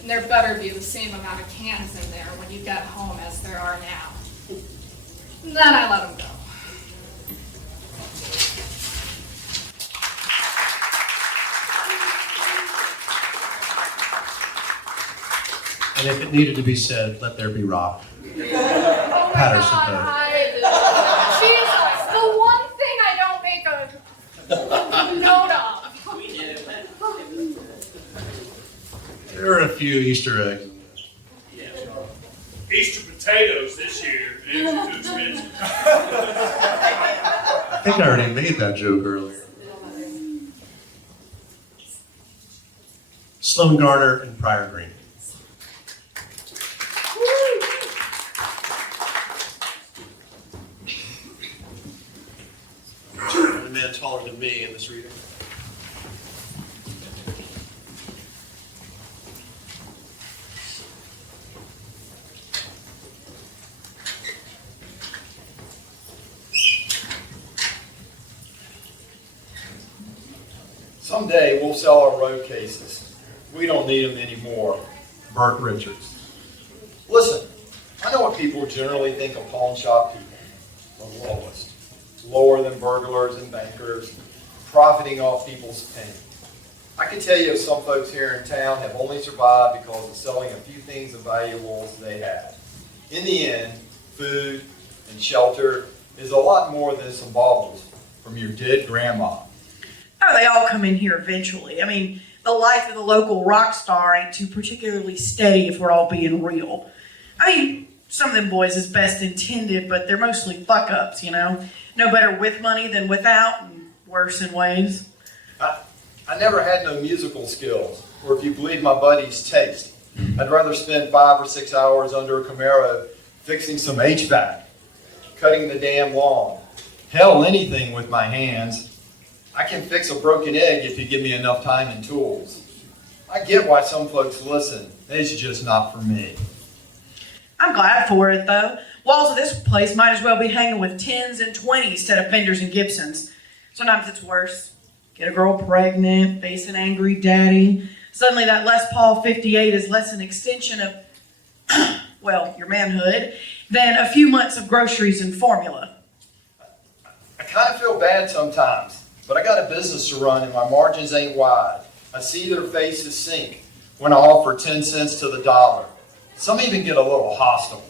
And there better be the same amount of cans in there when you get home as there are now. And then I let him go. And if it needed to be said, let there be rock. Patterson Jesus, the one thing I don't make a note of. There are a few Easter eggs. Easter potatoes this year is too expensive. I think I already made that joke earlier. Sloan Garner and Prior Green. A man taller than me in this reading. Someday we'll sell our road cases. We don't need them anymore. Burt Richards. Listen, I know what people generally think of pawn shop people. The lowest. Lower than burglars and bankers, profiting off people's pain. I can tell you some folks here in town have only survived because of selling a few things of valuables they had. In the end, food and shelter is a lot more than some baubles from your dead grandma. Oh, they all come in here eventually. I mean, the life of the local rock star ain't too particularly steady if we're all being real. I mean, some of them boys is best intended, but they're mostly fuck-ups, you know? No better with money than without, and worse in ways. I never had no musical skills, or if you believe my buddy's taste. I'd rather spend 5 or 6 hours under a Camaro fixing some HVAC, cutting the damn lawn. Hell, anything with my hands. I can fix a broken egg if you give me enough time and tools. I get why some folks listen. It's just not for me. I'm glad for it, though. Walls of this place might as well be hanging with 10s and 20s instead of Fenders and Gibsons. Sometimes it's worse. Get a girl pregnant, face an angry daddy. Suddenly that Les Paul 58 is less an extension of, well, your manhood, than a few months of groceries and formula. I kind of feel bad sometimes. But I got a business to run and my margins ain't wide. I see their faces sink when I offer 10 cents to the dollar. Some even get a little hostile.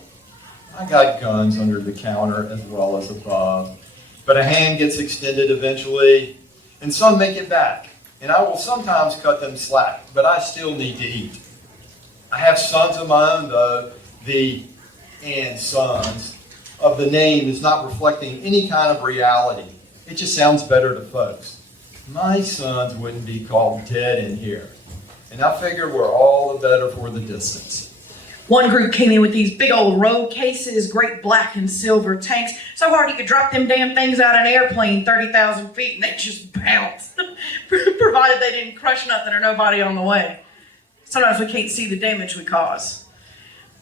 I got guns under the counter as well as above. But a hand gets extended eventually, and some make it back and I will sometimes cut them slack, but I still need to eat. I have sons of my own, though. The and sons of the name is not reflecting any kind of reality. It just sounds better to folks. My sons wouldn't be called dead in here. And I figure we're all the better for the distance. One group came in with these big old road cases, great black and silver tanks, so hard you could drop them damn things out of an airplane 30,000 feet and they just bounced, provided they didn't crush nothing or nobody on the way. Sometimes we can't see the damage we cause.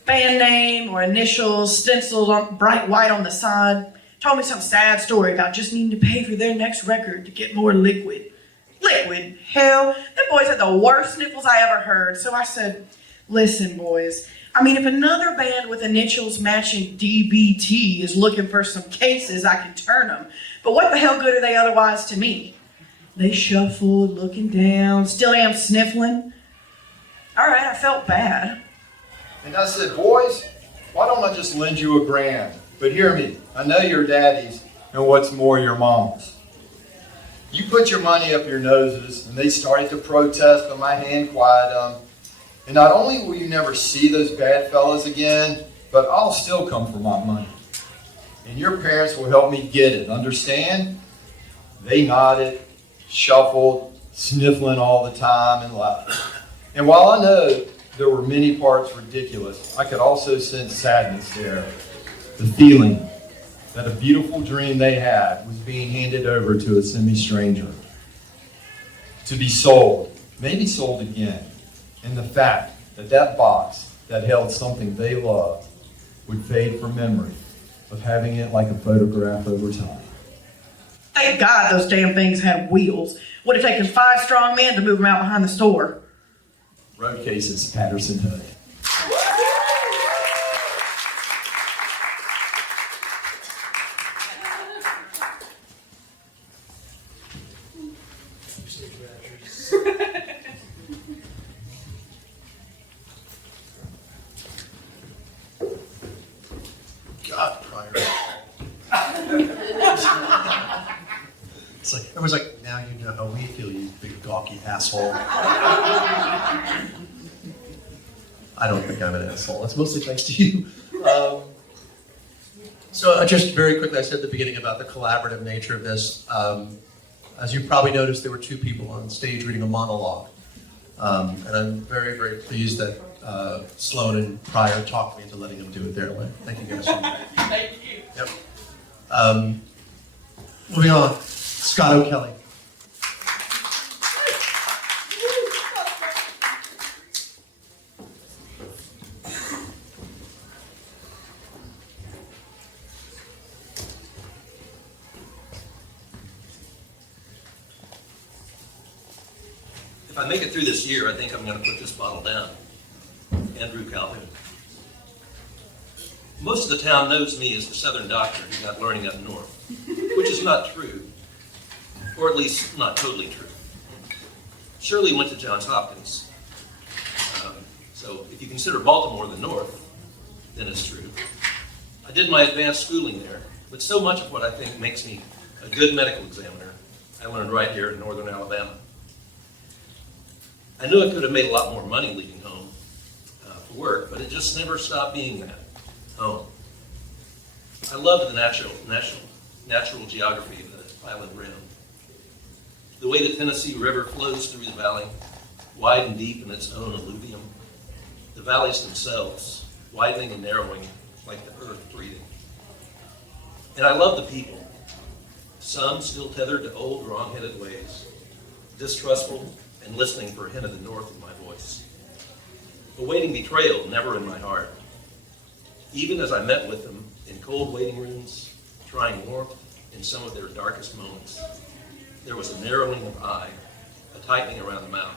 Band name or initials, stenciled on bright white on the side, told me some sad story about just needing to pay for their next record to get more liquid. Liquid? Hell, them boys had the worst sniffles I ever heard, so I said, listen, boys, I mean, if another band with initials matching DBT is looking for some cases, I can turn them. But what the hell good are they otherwise to me? They shuffled, looking down, still am sniffling. All right, I felt bad. And I said, boys, why don't I just lend you $1,000? But hear me, I know your daddies, and what's more, your moms. You put your money up your noses, and they started to protest, but my hand quieted them. And not only will you never see those bad fellas again, but I'll still come for my money. And your parents will help me get it, understand? They nodded, shuffled, sniffling all the time, and laughed. And while I know there were many parts ridiculous, I could also sense sadness there. The feeling that a beautiful dream they had was being handed over to a semi-stranger. To be sold, maybe sold again. And the fact that that box that held something they loved would fade from memory of having it like a photograph over time. Thank God those damn things had wheels. Would have taken 5 strong men to move them out behind the store. Road cases, Patterson Hood. God, Pryor. It's like, everyone's like, now you know how we feel, you big gawky asshole. I don't think I'm an asshole. It's mostly thanks to you. So just very quickly, I said at the beginning about the collaborative nature of this. As you probably noticed, there were 2 people on stage reading a monologue. And I'm very, very pleased that Sloan and Pryor talked me into letting them do it their way. Thank you guys so much. Thank you. Yep. Moving on, Scott O'Kelly. If I make it through this year, I think I'm going to put this bottle down. Andrew Calhoun. Most of the town knows me as the Southern doctor who got learning up north, which is not true, or at least not totally true. Shirley went to Johns Hopkins, so if you consider Baltimore the north, then it's true. I did my advanced schooling there, but so much of what I think makes me a good medical examiner, I learned right here in northern Alabama. I knew I could have made a lot more money leaving home for work, but it just never stopped being that, home. I loved the natural geography of the island rim. The way the Tennessee River flows through the valley, wide and deep in its own alluvium. The valleys themselves, widening and narrowing like the earth breathing. And I love the people. Some still tethered to old, wrong-headed ways, distrustful and listening for a hint of the north in my voice. Awaiting betrayal never in my heart. Even as I met with them in cold waiting rooms, trying warmth in some of their darkest moments, there was a narrowing of eye, a tightening around the mouth,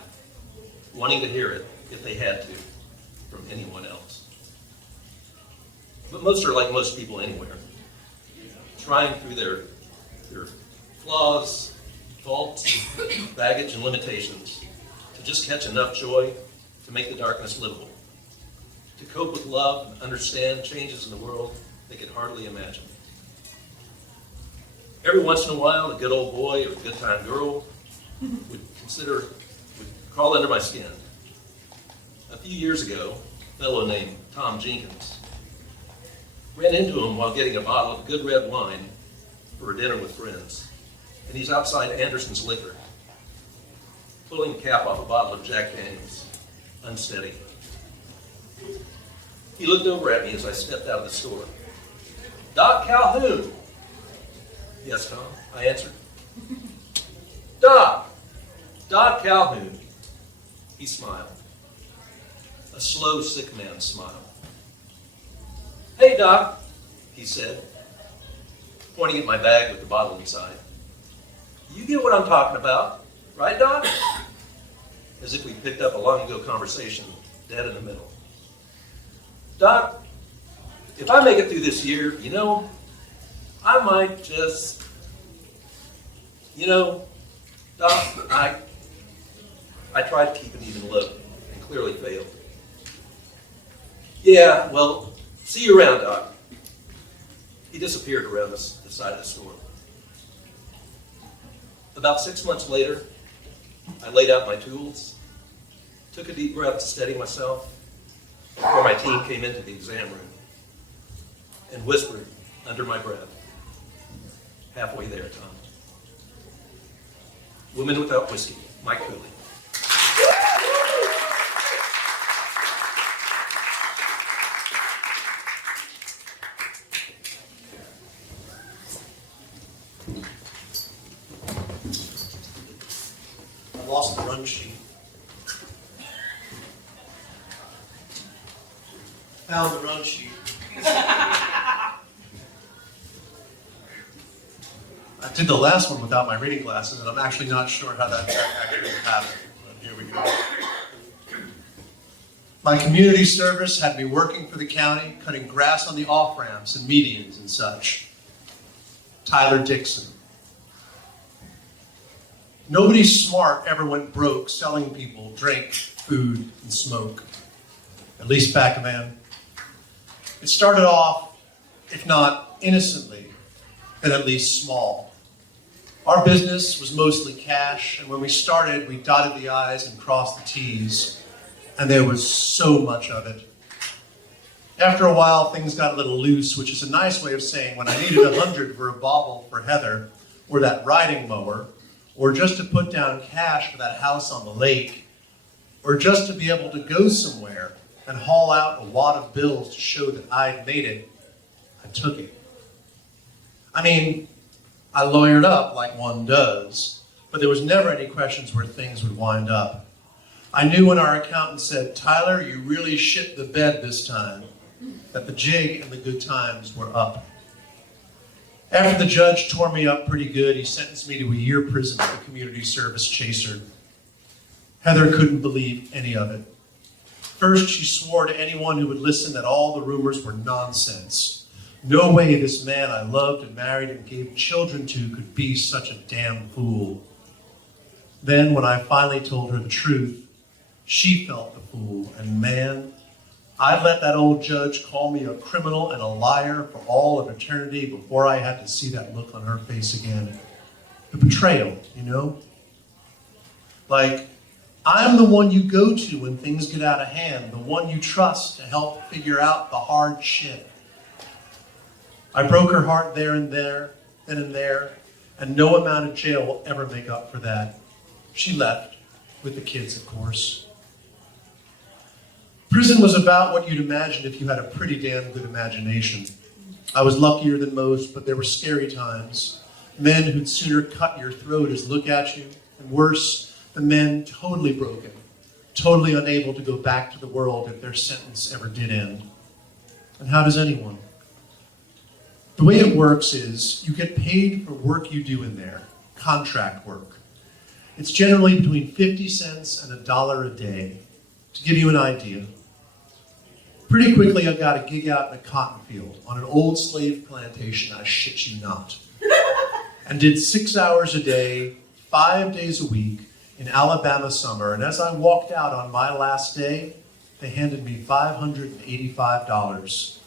wanting to hear it, if they had to, from anyone else. But most are like most people anywhere, trying through their flaws, faults, baggage, and limitations to just catch enough joy to make the darkness livable, to cope with love and understand changes in the world they could hardly imagine. Every once in a while, a good old boy or a good time girl would consider would crawl under my skin. A few years ago, a fellow named Tom Jenkins ran into him while getting a bottle of good red wine for a dinner with friends. And he's outside Anderson's Liquor, pulling the cap off a bottle of Jack Daniels, unsteady. He looked over at me as I stepped out of the store. "Doc Calhoun." "Yes, Tom," I answered. Doc Calhoun." He smiled. A slow, sick man's smile. "Hey, Doc," he said, pointing at my bag with the bottle inside. "You get what I'm talking about, right, Doc?" As if we picked up a long-ago conversation, dead in the middle. "Doc, if I make it through this year, I might just, Doc, I tried to keep an even look and clearly failed. Yeah, well, see you around, Doc." He disappeared around the side of the store. About 6 months later, I laid out my tools, took a deep breath to steady myself before my team came into the exam room, and whispered under my breath, "Halfway there, Tom." Women Without Whiskey, Mike Cooley. I lost the run sheet. Found the run sheet. I did the last one without my reading glasses, and I'm actually not sure how that actually happened. But here we go. My community service had me working for the county, cutting grass on the off-ramps and medians and such. Tyler Dickson. Nobody smart ever went broke selling people drink, food, and smoke. At least back then. It started off, if not innocently, then at least small. Our business was mostly cash, and when we started, we dotted the I's and crossed the T's, and there was so much of it. After a while, things got a little loose, which is a nice way of saying when I needed 100 for a bauble for Heather, or that riding mower, or just to put down cash for that house on the lake, or just to be able to go somewhere and haul out a wad of bills to show that I'd made it, I took it. I mean, I lawyered up like one does, but there was never any questions where things would wind up. I knew when our accountant said, "Tyler, you really shit the bed this time," that the jig and the good times were up. After the judge tore me up pretty good, he sentenced me to a year prison for community service chaser. Heather couldn't believe any of it. First, she swore to anyone who would listen that all the rumors were nonsense. No way this man I loved and married and gave children to could be such a damn fool. Then, when I finally told her the truth, she felt the fool, and man, I'd let that old judge call me a criminal and a liar for all of eternity before I had to see that look on her face again. The betrayal, Like, I'm the one you go to when things get out of hand, the one you trust to help figure out the hard shit. I broke her heart then and there, and no amount of jail will ever make up for that. She left, with the kids, of course. Prison was about what you'd imagine if you had a pretty damn good imagination. I was luckier than most, but there were scary times. Men who'd sooner cut your throat as look at you, and worse, the men totally broken, totally unable to go back to the world if their sentence ever did end. And how does anyone? The way it works is you get paid for work you do in there, contract work. It's generally between 50 cents and $1 a day. To give you an idea, pretty quickly I got a gig out in a cotton field on an old slave plantation, I shit you not, and did 6 hours a day, 5 days a week in Alabama summer. And as I walked out on my last day, they handed me $585.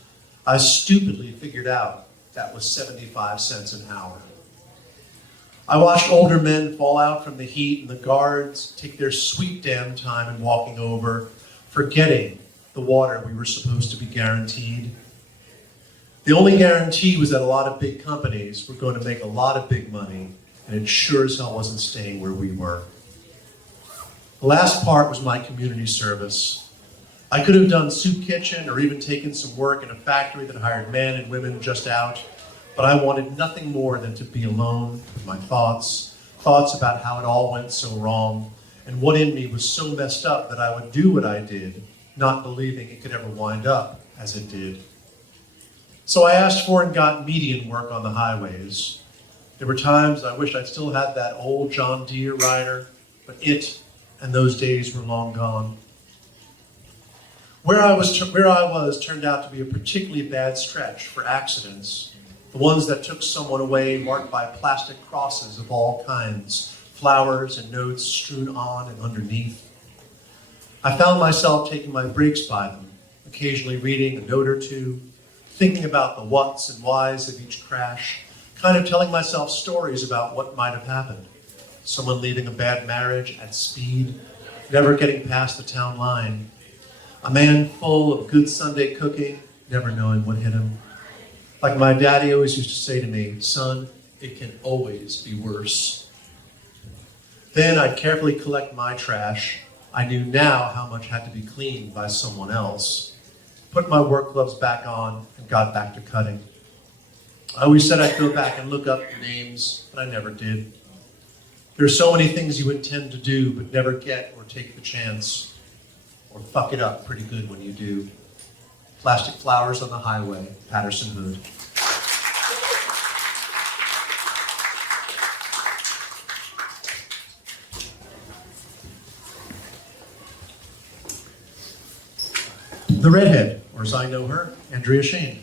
I stupidly figured out that was 75 cents an hour. I watched older men fall out from the heat and the guards take their sweet damn time in walking over, forgetting the water we were supposed to be guaranteed. The only guarantee was that a lot of big companies were going to make a lot of big money, and it sure as hell wasn't staying where we were. The last part was my community service. I could have done soup kitchen or even taken some work in a factory that hired men and women just out, but I wanted nothing more than to be alone with my thoughts about how it all went so wrong, and what in me was so messed up that I would do what I did, not believing it could ever wind up as it did. So I asked for and got median work on the highways. There were times I wished I'd still had that old John Deere rider, but it and those days were long gone. Where I was turned out to be a particularly bad stretch for accidents, the ones that took someone away marked by plastic crosses of all kinds, flowers and notes strewn on and underneath. I found myself taking my breaks by them, occasionally reading a note or two, thinking about the whats and whys of each crash, kind of telling myself stories about what might have happened. Someone leaving a bad marriage at speed, never getting past the town line. A man full of good Sunday cooking, never knowing what hit him. Like my daddy always used to say to me, son, it can always be worse. Then I'd carefully collect my trash. I knew now how much had to be cleaned by someone else. Put my work gloves back on and got back to cutting. I always said I'd go back and look up names, but I never did. There are so many things you intend to do, but never get or take the chance, or fuck it up pretty good when you do. Plastic flowers on the highway, Patterson Hood. The redhead, or as I know her, Andrea Shane.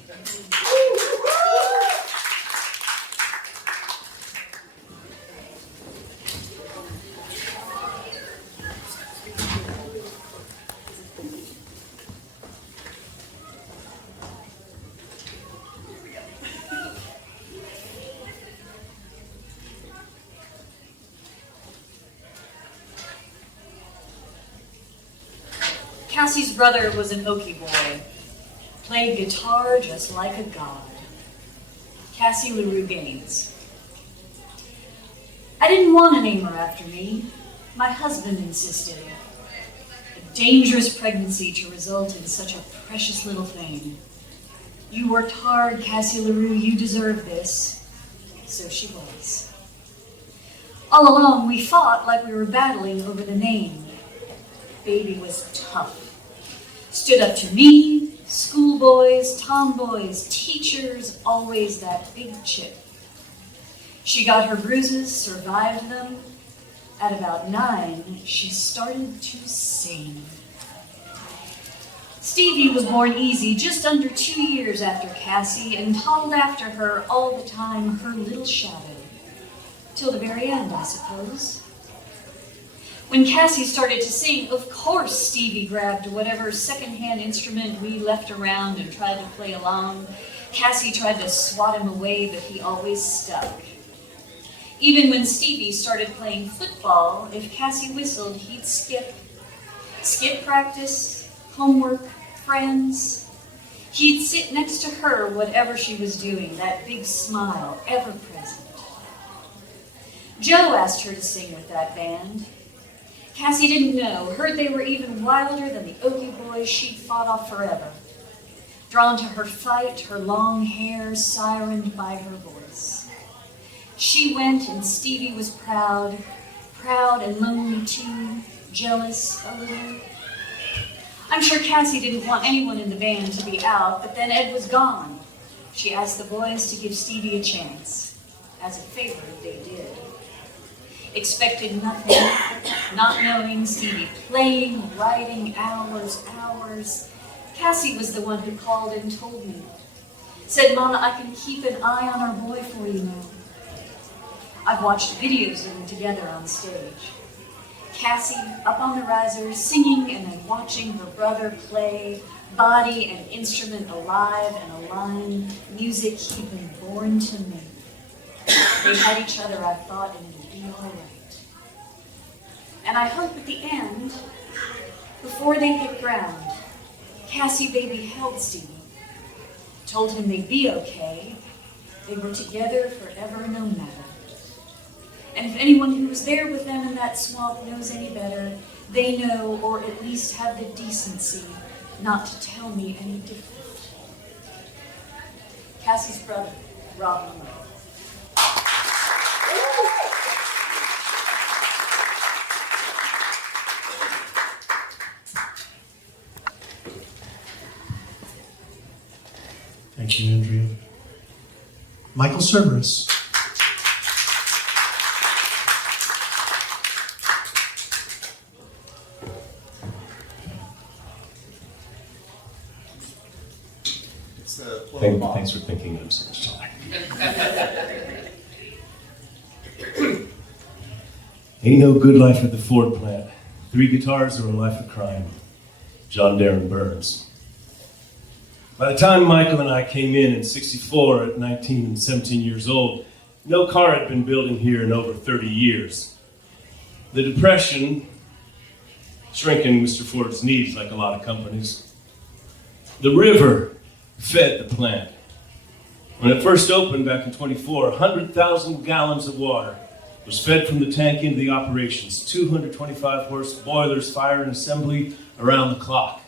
Cassie's brother was an Okie boy, played guitar just like a god. Cassie LaRue Gaines. I didn't want a namer after me. My husband insisted. A dangerous pregnancy to result in such a precious little thing. You worked hard, Cassie LaRue, you deserve this. So she was. All along, we fought like we were battling over the name. Baby was tough. Stood up to me, schoolboys, tomboys, teachers, always that big chip. She got her bruises, survived them. At about 9, she started to sing. Stevie was born easy, just under 2 years after Cassie, and toddled after her all the time, her little shadow. Till the very end, I suppose. When Cassie started to sing, of course Stevie grabbed whatever secondhand instrument we left around and tried to play along. Cassie tried to swat him away, but he always stuck. Even when Stevie started playing football, if Cassie whistled, he'd skip. Skip practice, homework, friends. He'd sit next to her, whatever she was doing, that big smile, ever present. Joe asked her to sing with that band. Cassie didn't know, heard they were even wilder than the Okie boys she'd fought off forever. Drawn to her fight, her long hair sirened by her voice. She went and Stevie was proud and lonely too, jealous a little. I'm sure Cassie didn't want anyone in the band to be out, but then Ed was gone. She asked the boys to give Stevie a chance. As a favor, they did. Expected nothing, not knowing Stevie playing, writing, hours. Cassie was the one who called and told me. Said, Mama, I can keep an eye on our boy for you now. I've watched videos of them together on stage. Cassie up on the risers, singing and then watching her brother play, body and instrument alive and aligned, music he'd been born to make. They had each other, I thought, and it would be all right. And I hope at the end, before they hit ground, Cassie baby held Stevie, told him they'd be okay. They were together forever, no matter. And if anyone who was there with them in that swamp knows any better, they know, or at least have the decency, not to tell me any different. Cassie's brother, Rob Lamar. Thank you, Andrea. Michael Cerberus. Thanks for thinking I'm such a Ain't no good life at the Ford plant. 3 guitars or a life of crime. John Darren Burns. By the time Michael and I came in '64 at 19 and 17 years old, no car had been building here in over 30 years. The Depression, shrinking Mr. Ford's needs like a lot of companies. The river fed the plant. When it first opened back in '24, 100,000 gallons of water was fed from the tank into the operations. 225 horse boilers, fire and assembly around the clock.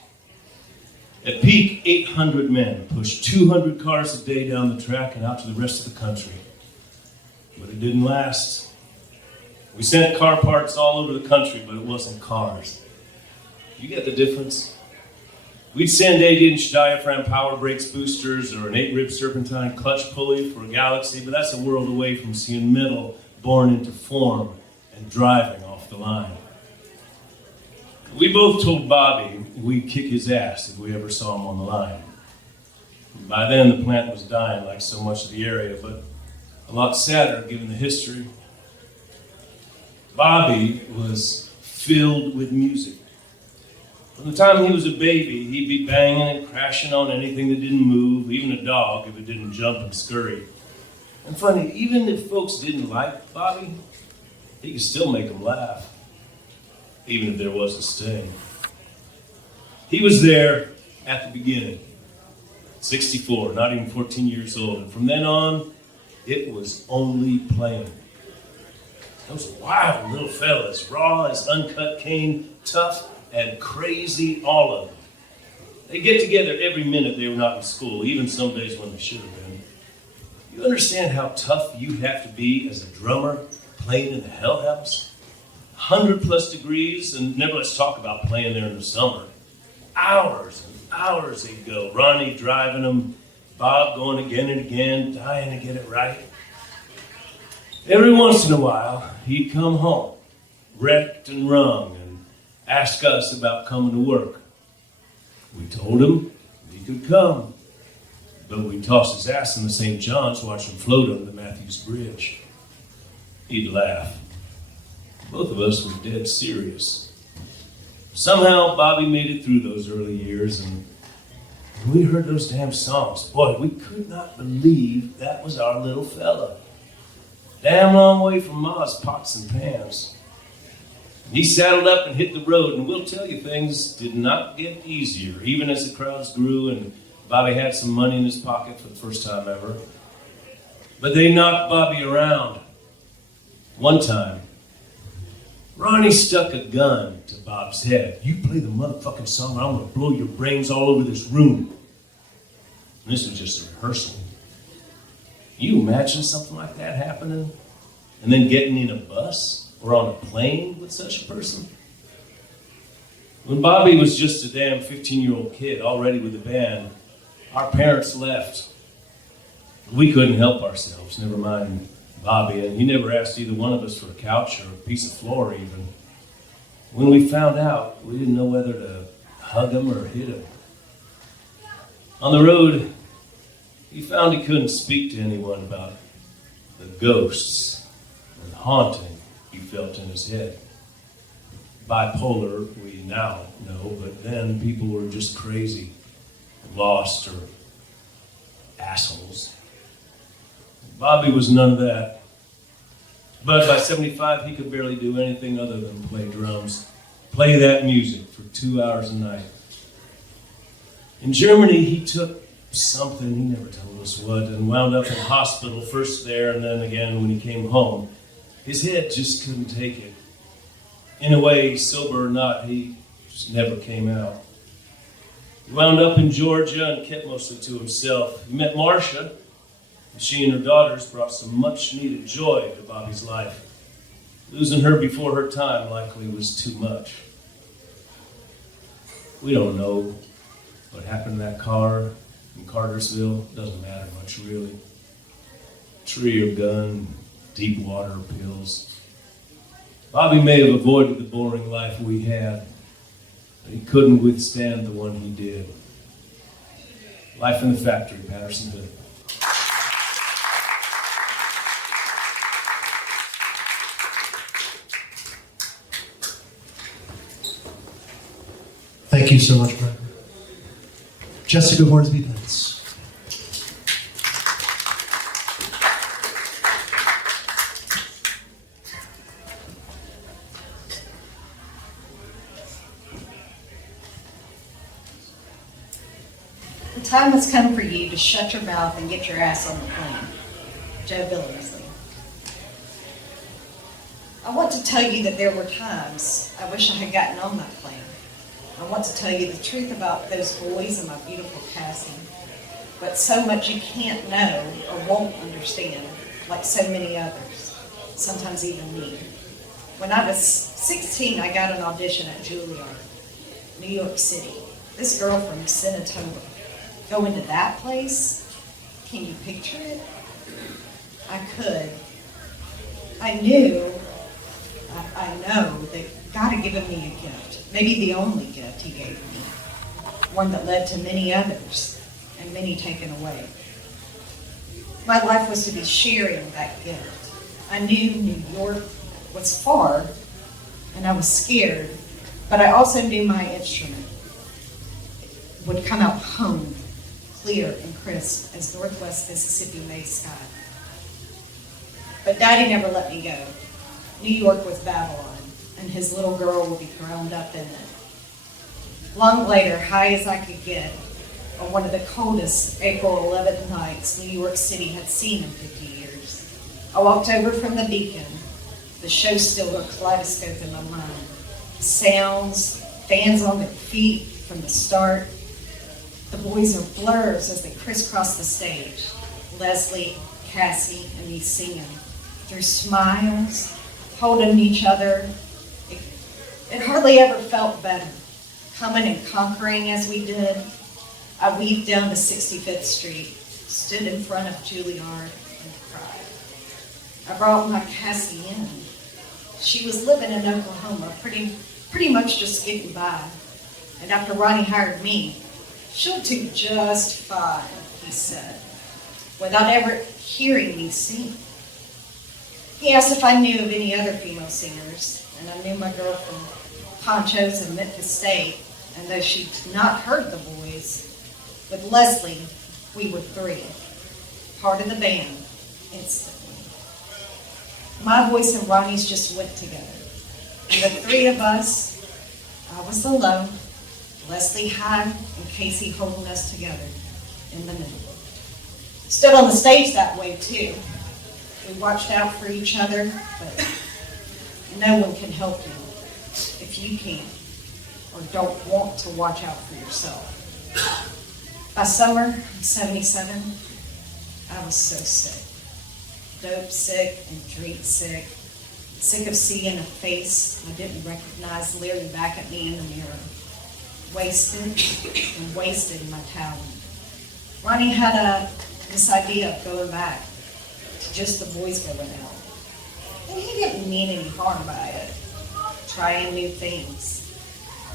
At peak, 800 men pushed 200 cars a day down the track and out to the rest of the country. But it didn't last. We sent car parts all over the country, but it wasn't cars. You get the difference? We'd send 8-inch diaphragm power brakes boosters or an 8-rib serpentine clutch pulley for a Galaxy, but that's a world away from seeing metal born into form and driving off the line. We both told Bobby we'd kick his ass if we ever saw him on the line. By then, the plant was dying like so much of the area, but a lot sadder given the history. Bobby was filled with music. From the time he was a baby, he'd be banging and crashing on anything that didn't move, even a dog if it didn't jump and scurry. And funny, even if folks didn't like Bobby, he could still make them laugh, even if there was a sting. He was there at the beginning, 64, not even 14 years old. And from then on, it was only playing. Those wild little fellas, raw as uncut cane, tough and crazy, all of them. They get together every minute they were not in school, even some days when they should have been. You understand how tough you have to be as a drummer playing in the Hell House? 100+ degrees, and never let's talk about playing there in the summer. Hours and hours they'd go. Ronnie driving them, Bob going again and again, dying to get it right. Every once in a while, he'd come home, wrecked and wrung, and ask us about coming to work. We told him he could come, but we'd toss his ass in the St. John's, watch him float under the Matthews Bridge. He'd laugh. Both of us were dead serious. Somehow, Bobby made it through those early years, and when we heard those damn songs, boy, we could not believe that was our little fella. Damn long way from Ma's pots and pans. He saddled up and hit the road, and we'll tell you, things did not get easier, even as the crowds grew and Bobby had some money in his pocket for the first time ever. But they knocked Bobby around. One time, Ronnie stuck a gun to Bob's head. You play the motherfucking song, I'm gonna blow your brains all over this room. And this was just a rehearsal. You imagine something like that happening? And then getting in a bus or on a plane with such a person? When Bobby was just a damn 15-year-old kid, already with a band, our parents left. We couldn't help ourselves, never mind Bobby, and he never asked either one of us for a couch or a piece of floor even. When we found out, we didn't know whether to hug him or hit him. On the road, he found he couldn't speak to anyone about the ghosts and haunting he felt in his head. Bipolar, we now know, but then people were just crazy, lost, or assholes. Bobby was none of that. But by 75, he could barely do anything other than play drums. Play that music for 2 hours a night. In Germany, he took something, he never told us what, and wound up in hospital, first there and then again when he came home. His head just couldn't take it. In a way, sober or not, he just never came out. He wound up in Georgia and kept mostly to himself. He met Marcia, and she and her daughters brought some much-needed joy to Bobby's life. Losing her before her time likely was too much. We don't know what happened to that car in Cartersville. Doesn't matter much, really. Tree or gun, deep water or pills. Bobby may have avoided the boring life we had, but he couldn't withstand the one he did. Life in the Factory, Patterson Hood. Thank you so much, Gregory. Jessica Hornsby-Betts. The time has come for you to shut your mouth and get your ass on the plane. Joe Billingsley. I want to tell you that there were times I wish I had gotten on that plane. I want to tell you the truth about those boys and my beautiful Cassie, but so much you can't know or won't understand, like so many others, sometimes even me. When I was 16, I got an audition at Juilliard, New York City. This girl from Senatoma. Go into that place? Can you picture it? I could. I knew, I know that God had given me a gift, maybe the only gift he gave me, one that led to many others and many taken away. My life was to be sharing that gift. I knew New York was far and I was scared, but I also knew my instrument would come out home, clear and crisp as Northwest Mississippi May sky. But Daddy never let me go. New York was Babylon, and his little girl would be ground up in it. Long later, high as I could get, on one of the coldest April 11th nights New York City had seen in 50 years, I walked over from the Beacon, the show still a kaleidoscope in my mind. Sounds, fans on their feet from the start. The boys are blurs as they crisscross the stage. Leslie, Cassie, and me singing. Through smiles, holding each other. It hardly ever felt better. Coming and conquering as we did. I weaved down to 65th Street, stood in front of Juilliard, and cried. I brought my Cassie in. She was living in Oklahoma, pretty much just getting by. And after Ronnie hired me, she'll do just fine, he said, without ever hearing me sing. He asked if I knew of any other female singers, and I knew my girl from Ponchos in Memphis State, and though she'd not heard the boys, with Leslie, we were three, part of the band, instantly. My voice and Ronnie's just went together, and the three of us, I was the low, Leslie high, and Casey holding us together in the middle. Stood on the stage that way too. We watched out for each other, but no one can help you if you can't or don't want to watch out for yourself. By summer of 77, I was so sick. Dope sick and drink sick. Sick of seeing a face I didn't recognize leering back at me in the mirror. Wasted and wasted my talent. Ronnie had this idea of going back to just the boys going out. And he didn't mean any harm by it. Trying new things,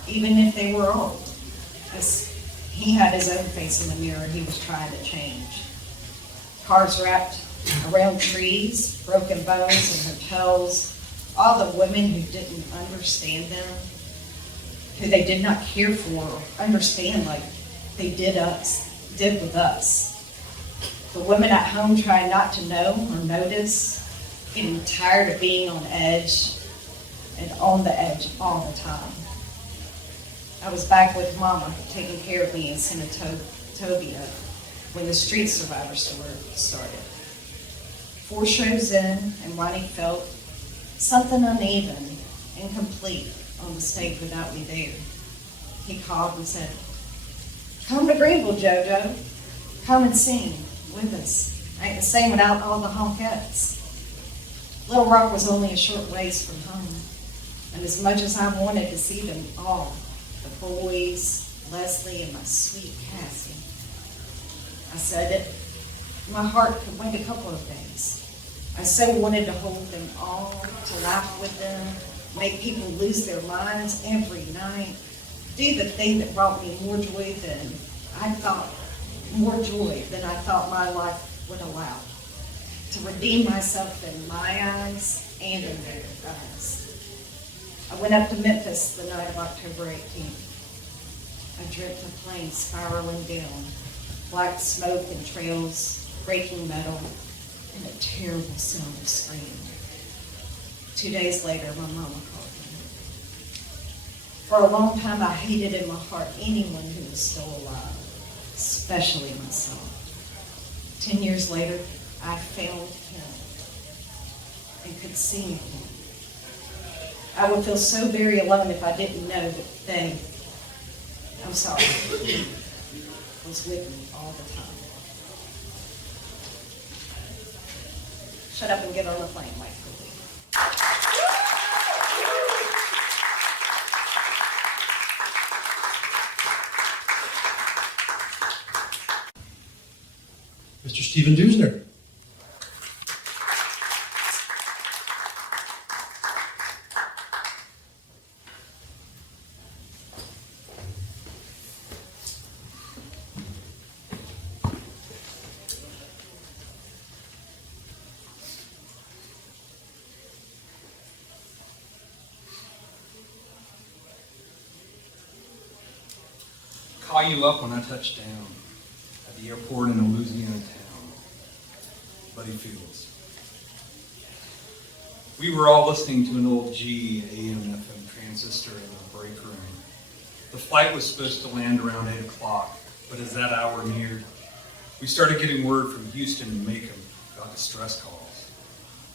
even if they were old. Because he had his own face in the mirror he was trying to change. Cars wrapped around trees, broken bones in hotels, all the women who didn't understand them, who they did not care for or understand like they did with us. The women at home trying not to know or notice getting tired of being on edge and on the edge all the time. I was back with Mama, taking care of me in Senatobia when the Street Survivor started. 4 shows in, and Ronnie felt something uneven, incomplete on the stage without me there. He called and said, "Come to Greenville, JoJo. Come and sing with us. Ain't the same without all the honkettes." Little Rock was only a short ways from home, and as much as I wanted to see them all, the boys, Leslie, and my sweet Cassie, I said it, my heart could wait a couple of days. I so wanted to hold them all, to laugh with them, make people lose their minds every night, do the thing that brought me more joy than I thought my life would allow, to redeem myself in my eyes and in their eyes. I went up to Memphis the night of October 18th. I dreamt of planes spiraling down, black smoke and trails, breaking metal, and a terrible sound of screaming. 2 days later, my mama called me. For a long time, I hated in my heart anyone who was still alive, especially myself. 10 years later, I found him and could see him. I would feel so very alone if I didn't know that they, I'm sorry, was with me all the time. Shut up and get on the plane, Mike. Mr. Stephen Dusner. Call you up when I touch down at the airport in a Louisiana town. Buddy Fields. We were all listening to an old G AM FM transistor in the break room. The flight was supposed to land around 8 o'clock, but as that hour neared, we started getting word from Houston and Macomb about distress calls.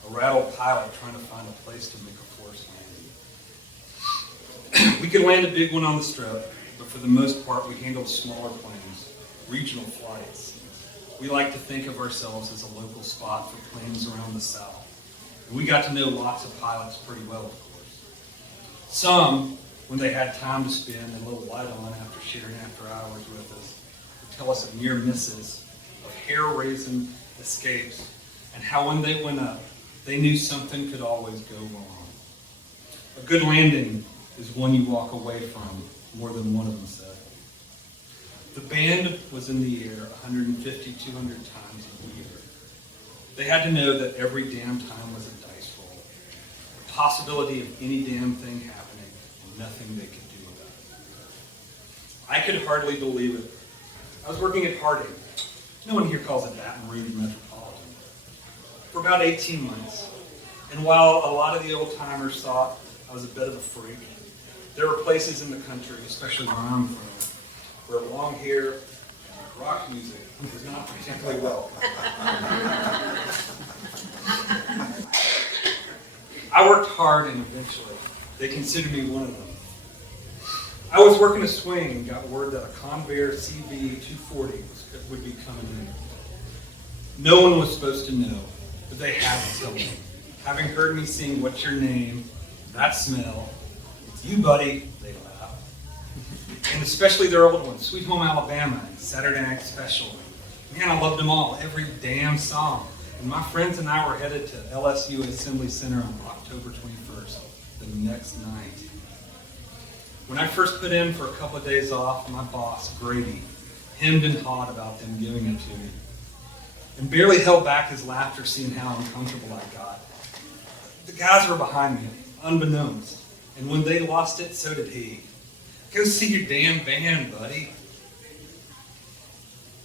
A rattled pilot trying to find a place to make a forced landing. We could land a big one on the Strip, but for the most part, we handled smaller planes, regional flights. We like to think of ourselves as a local spot for planes around the South. And we got to know lots of pilots pretty well, of course. Some, when they had time to spend and a little light on after sharing after hours with us, would tell us of near misses, of hair-raising escapes, and how when they went up, they knew something could always go wrong. A good landing is one you walk away from, more than one of them said. The band was in the air 150, 200 times a year. They had to know that every damn time was a dice roll. The possibility of any damn thing happening and nothing they could do about it. I could hardly believe it. I was working at Harding. No one here calls it Baton Rouge Metropolitan. For about 18 months. And while a lot of the old timers thought I was a bit of a freak, there were places in the country, especially where I'm from, where long hair and rock music was not particularly welcome. I worked hard and eventually they considered me one of them. I was working a swing and got word that a Convair CV 240 would be coming in. No one was supposed to know, but they had to tell me. Having heard me sing What's Your Name, That Smell, It's You Buddy, they laughed. And especially their old ones, Sweet Home Alabama and Saturday Night Special. Man, I loved them all, every damn song. And my friends and I were headed to LSU Assembly Center on October 21st, the next night. When I first put in for a couple of days off, my boss, Grady, hemmed and hawed about them giving it to me. And barely held back his laughter seeing how uncomfortable I got. The guys were behind me, unbeknownst. And when they lost it, so did he. Go see your damn band, buddy.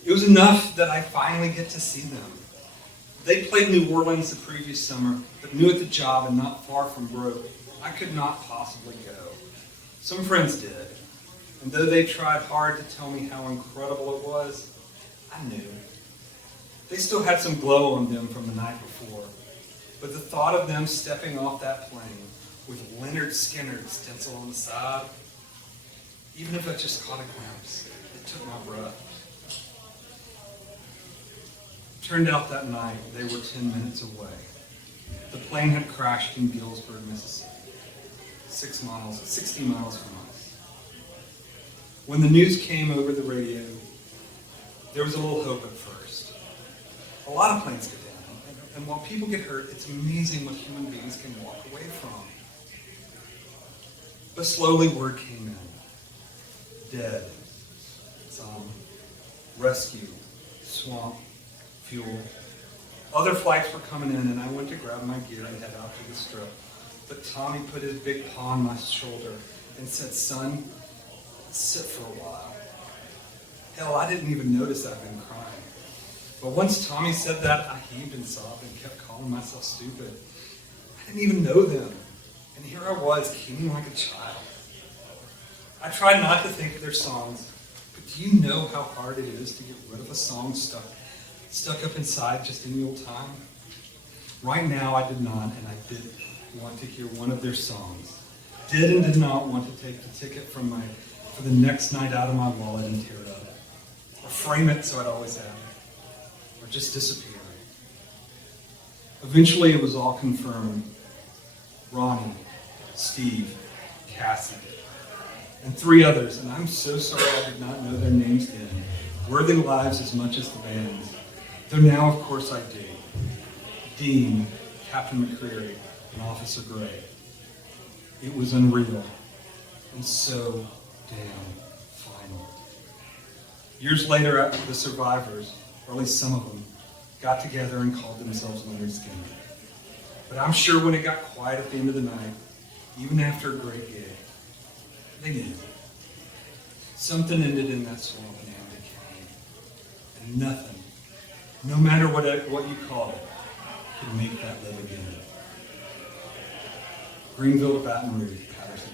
It was enough that I finally get to see them. They played New Orleans the previous summer, but new at the job and not far from broke. I could not possibly go. Some friends did, and though they tried hard to tell me how incredible it was, I knew. They still had some glow on them from the night before, but the thought of them stepping off that plane with Leonard Skinner stencil on the side, even if I just caught a glimpse, it took my breath. Turned out that night they were 10 minutes away. The plane had crashed in Galesburg, Mississippi, 60 miles from us. When the news came over the radio, there was a little hope at first. A lot of planes go down, and while people get hurt, it's amazing what human beings can walk away from. But slowly word came in. Dead. Some. Rescue. Swamp. Fuel. Other flights were coming in, and I went to grab my gear and head out to the strip. But Tommy put his big paw on my shoulder and said, "Son, sit for a while." Hell, I didn't even notice I'd been crying. But once Tommy said that, I heaved and sobbed and kept calling myself stupid. I didn't even know them. And here I was, keening like a child. I tried not to think of their songs, but do you know how hard it is to get rid of a song stuck up inside just any old time? Right now I did not, and I did want to hear one of their songs. Did and did not want to take the ticket for the next night out of my wallet and tear it up. Or frame it so I'd always have it. Or just disappear. Eventually it was all confirmed. Ronnie, Steve, Cassie, and 3 others, and I'm so sorry I did not know their names then, worthy lives as much as the band's. Though now, of course, I do. Dean, Captain McCreary, and Officer Gray. It was unreal, and so damn final. Years later, the survivors, or at least some of them, got together and called themselves Leonard Skinner. But I'm sure when it got quiet at the end of the night, even after a great gig, they knew. Something ended in that swamp in Amity County. And nothing, no matter what you call it, could make that live again. Greenville to Baton Rouge, Patterson.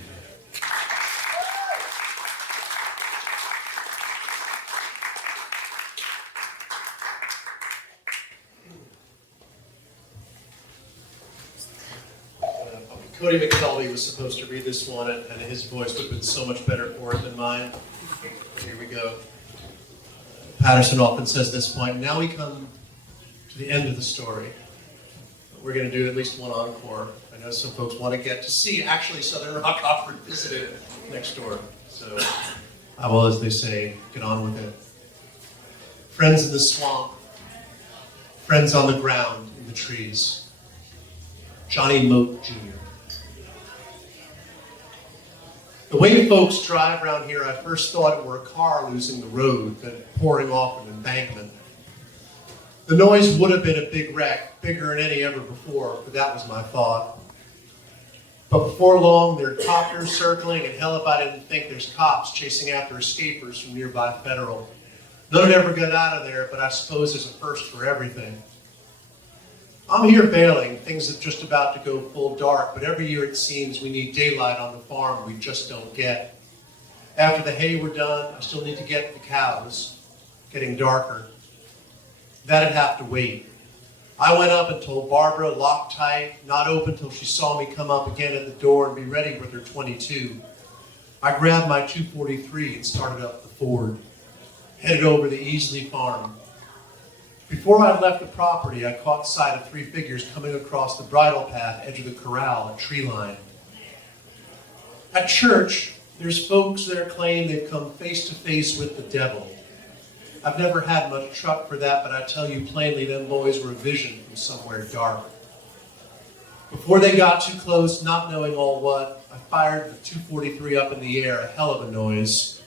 Cody McKelvey was supposed to read this one, and his voice would have been so much better for it than mine. Here we go. Patterson often says this point. Now we come to the end of the story. We're going to do at least one encore. I know some folks want to get to see actually Southern Rock Opera visited next door. So I will, as they say, get on with it. Friends in the swamp. Friends on the ground in the trees. Johnny Moat Jr. The way folks drive around here, I first thought it were a car losing the road, then pouring off an embankment. The noise would have been a big wreck, bigger than any ever before, but that was my thought. But before long, there are copters circling, and hell if I didn't think there's cops chasing after escapers from nearby Federal. None ever got out of there, but I suppose there's a first for everything. I'm here bailing. Things are just about to go full dark, but every year it seems we need daylight on the farm we just don't get. After the hay were done, I still need to get the cows. Getting darker. That'd have to wait. I went up and told Barbara, lock tight, not open till she saw me come up again at the door and be ready with her .22. I grabbed my .243 and started up the Ford. Headed over the Easley farm. Before I left the property, I caught sight of 3 figures coming across the bridle path, edge of the corral, a tree line. At church, there's folks that claim they've come face to face with the devil. I've never had much truck for that, but I tell you plainly, them boys were a vision from somewhere dark. Before they got too close, not knowing all what, I fired the .243 up in the air, a hell of a noise.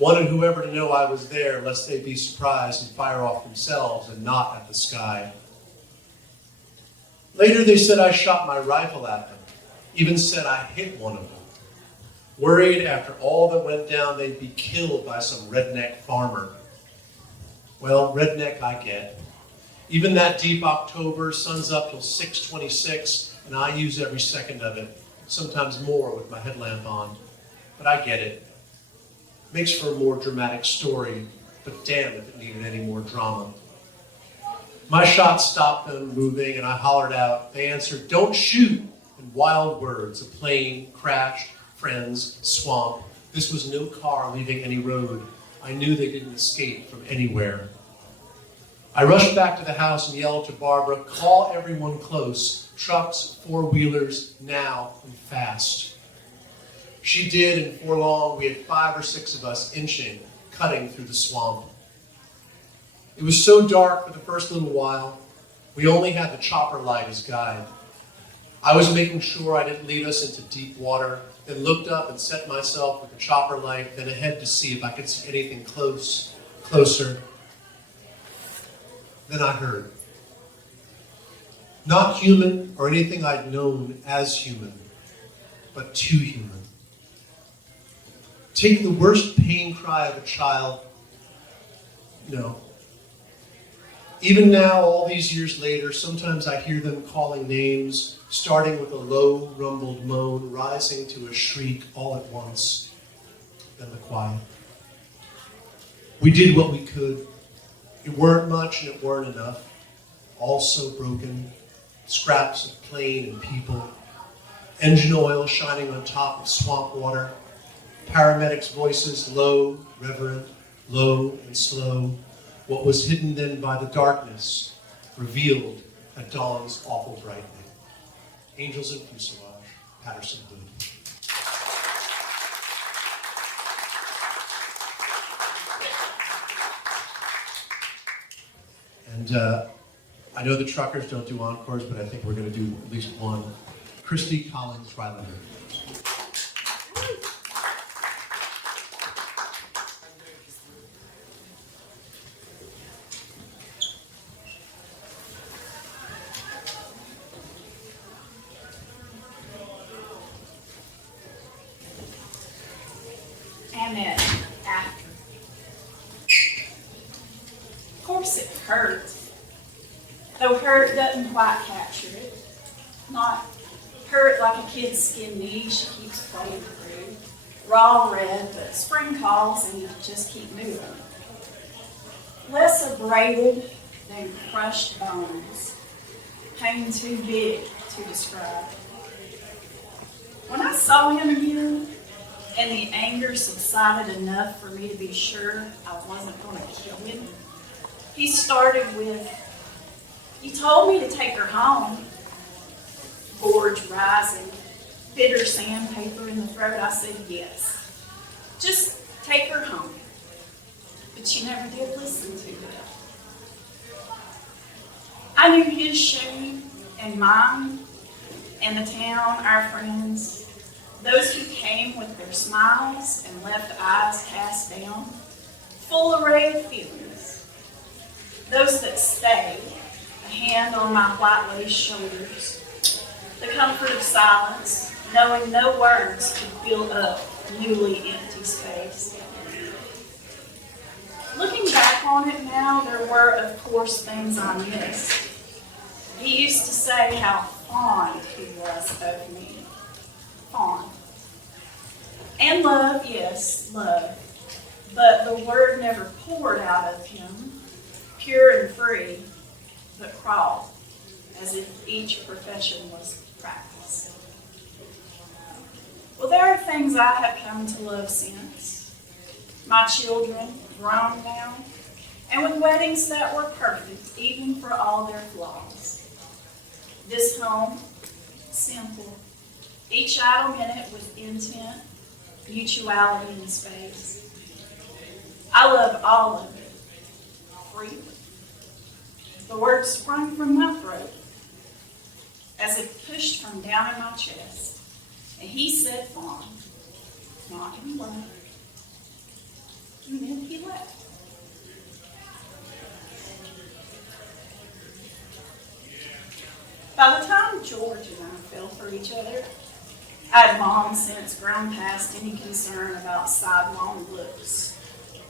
Wanted whoever to know I was there, lest they be surprised and fire off themselves and not at the sky. Later they said I shot my rifle at them, even said I hit one of them. Worried after all that went down they'd be killed by some redneck farmer. Well, redneck I get. Even that deep October, sun's up till 6:26, and I use every second of it, sometimes more with my headlamp on. But I get it. Makes for a more dramatic story, but damn if it needed any more drama. My shot stopped them moving, and I hollered out. They answered, "Don't shoot!" in wild words. A plane, crashed, friends, swamp. This was no car leaving any road. I knew they didn't escape from anywhere. I rushed back to the house and yelled to Barbara, "Call everyone close. Trucks, four-wheelers, now and fast." She did, and before long, we had 5 or 6 of us inching, cutting through the swamp. It was so dark for the first little while, we only had the chopper light as guide. I was making sure I didn't lead us into deep water, then looked up and set myself with the chopper light, then ahead to see if I could see anything closer. Then I heard. Not human or anything I'd known as human, but too human. Take the worst pain cry of a child. No. Even now, all these years later, sometimes I hear them calling names, starting with a low, rumbled moan, rising to a shriek all at once, then the quiet. We did what we could. It weren't much and it weren't enough. All so broken, scraps of plane and people, engine oil shining on top of swamp water, paramedics' voices low, reverent, low and slow. What was hidden then by the darkness, revealed at dawn's awful brightening. Angels in Fuselage, Patterson Blue. And I know the truckers don't do encores, but I think we're going to do at least one. Christy Collins Rylander. And then after. Of course it hurts. Though hurt doesn't quite capture it. Not hurt like a kid's skin knee she keeps playing through. Raw red, but spring calls and you just keep moving. Less abraded than crushed bones. Pain too big to describe. When I saw him again, and the anger subsided enough for me to be sure I wasn't going to kill him, he started with, "You told me to take her home." Gorge rising, bitter sandpaper in the throat, I said yes. Just take her home. But you never did listen to it. I knew his shame and mine and the town, our friends, those who came with their smiles and left eyes cast down, full array of feelings. Those that stayed, a hand on my white lace shoulders, the comfort of silence, knowing no words could fill up newly empty space. Looking back on it now, there were, of course, things I missed. He used to say how fond he was of me. Fond. And love, yes, love. But the word never poured out of him, pure and free, but crawled, as if each profession was practiced. Well, there are things I have come to love since. My children, grown now, and with weddings that were perfect, even for all their flaws. This home, simple. Each idle minute with intent, mutuality in space. I love all of it, freely. The words sprung from my throat as it pushed from down in my chest. And he said fond, not in love. And then he left. By the time George and I fell for each other, I had long since grown past any concern about sidelong looks,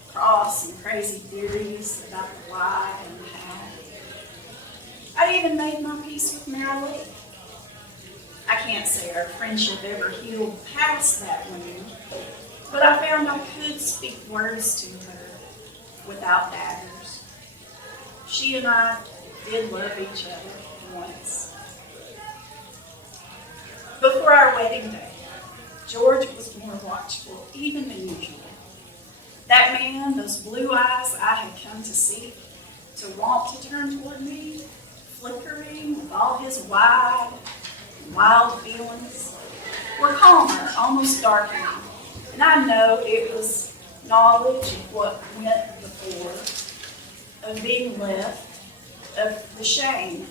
cross and crazy theories about the why and the how. I even made my peace with Mary Lee. I can't say our friendship ever healed past that wound, but I found I could speak words to her without daggers. She and I did love each other once. Before our wedding day, George was more watchful even than usual. That man, those blue eyes I had come to seek, to want to turn toward me, flickering with all his wide, wild feelings, were calmer, almost darkening. And I know it was knowledge of what went before, of being left, of the shame,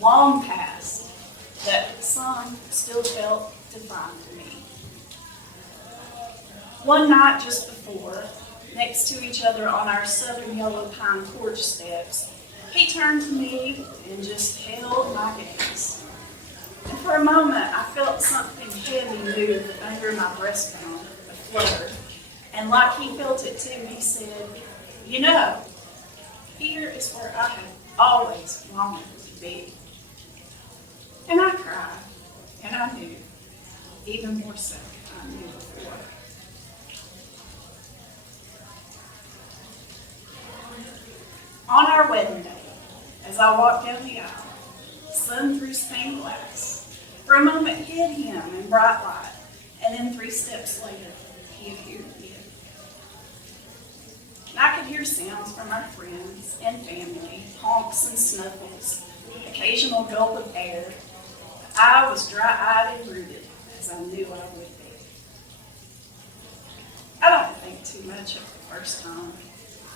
long past, that some still felt defined to me. One night just before, next to each other on our southern yellow pine porch steps, he turned to me and just held my gaze. And for a moment, I felt something heavy move under my breastbone, a flutter. And like he felt it too, he said, "You know, here is where I have always longed to be." And I cried, and I knew, even more so I knew before. On our wedding day, as I walked down the aisle, sun through stained glass, for a moment hid him in bright light, and then 3 steps later, he appeared again. And I could hear sounds from our friends and family, honks and snuffles, occasional gulp of air. I was dry-eyed and rooted, as I knew I would be. I don't think too much of the first time,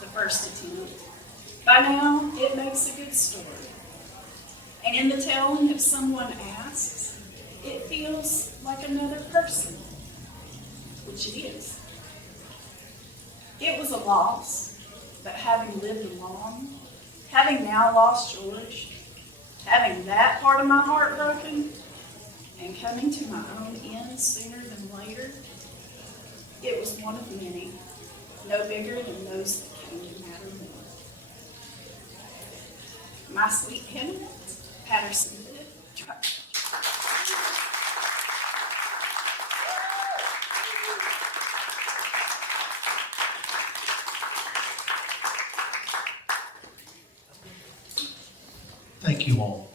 the first attempt. By now, it makes a good story. And in the telling, if someone asks, it feels like another person, which it is. It was a loss, but having lived alone, having now lost George, having that part of my heart broken, and coming to my own end sooner than later, it was one of many, no bigger than those that came to matter more. My sweet candidate, Patterson. Thank you all.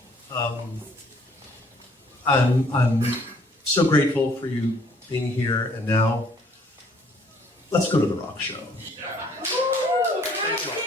I'm so grateful for you being here, and now let's go to the rock show. Thank you all.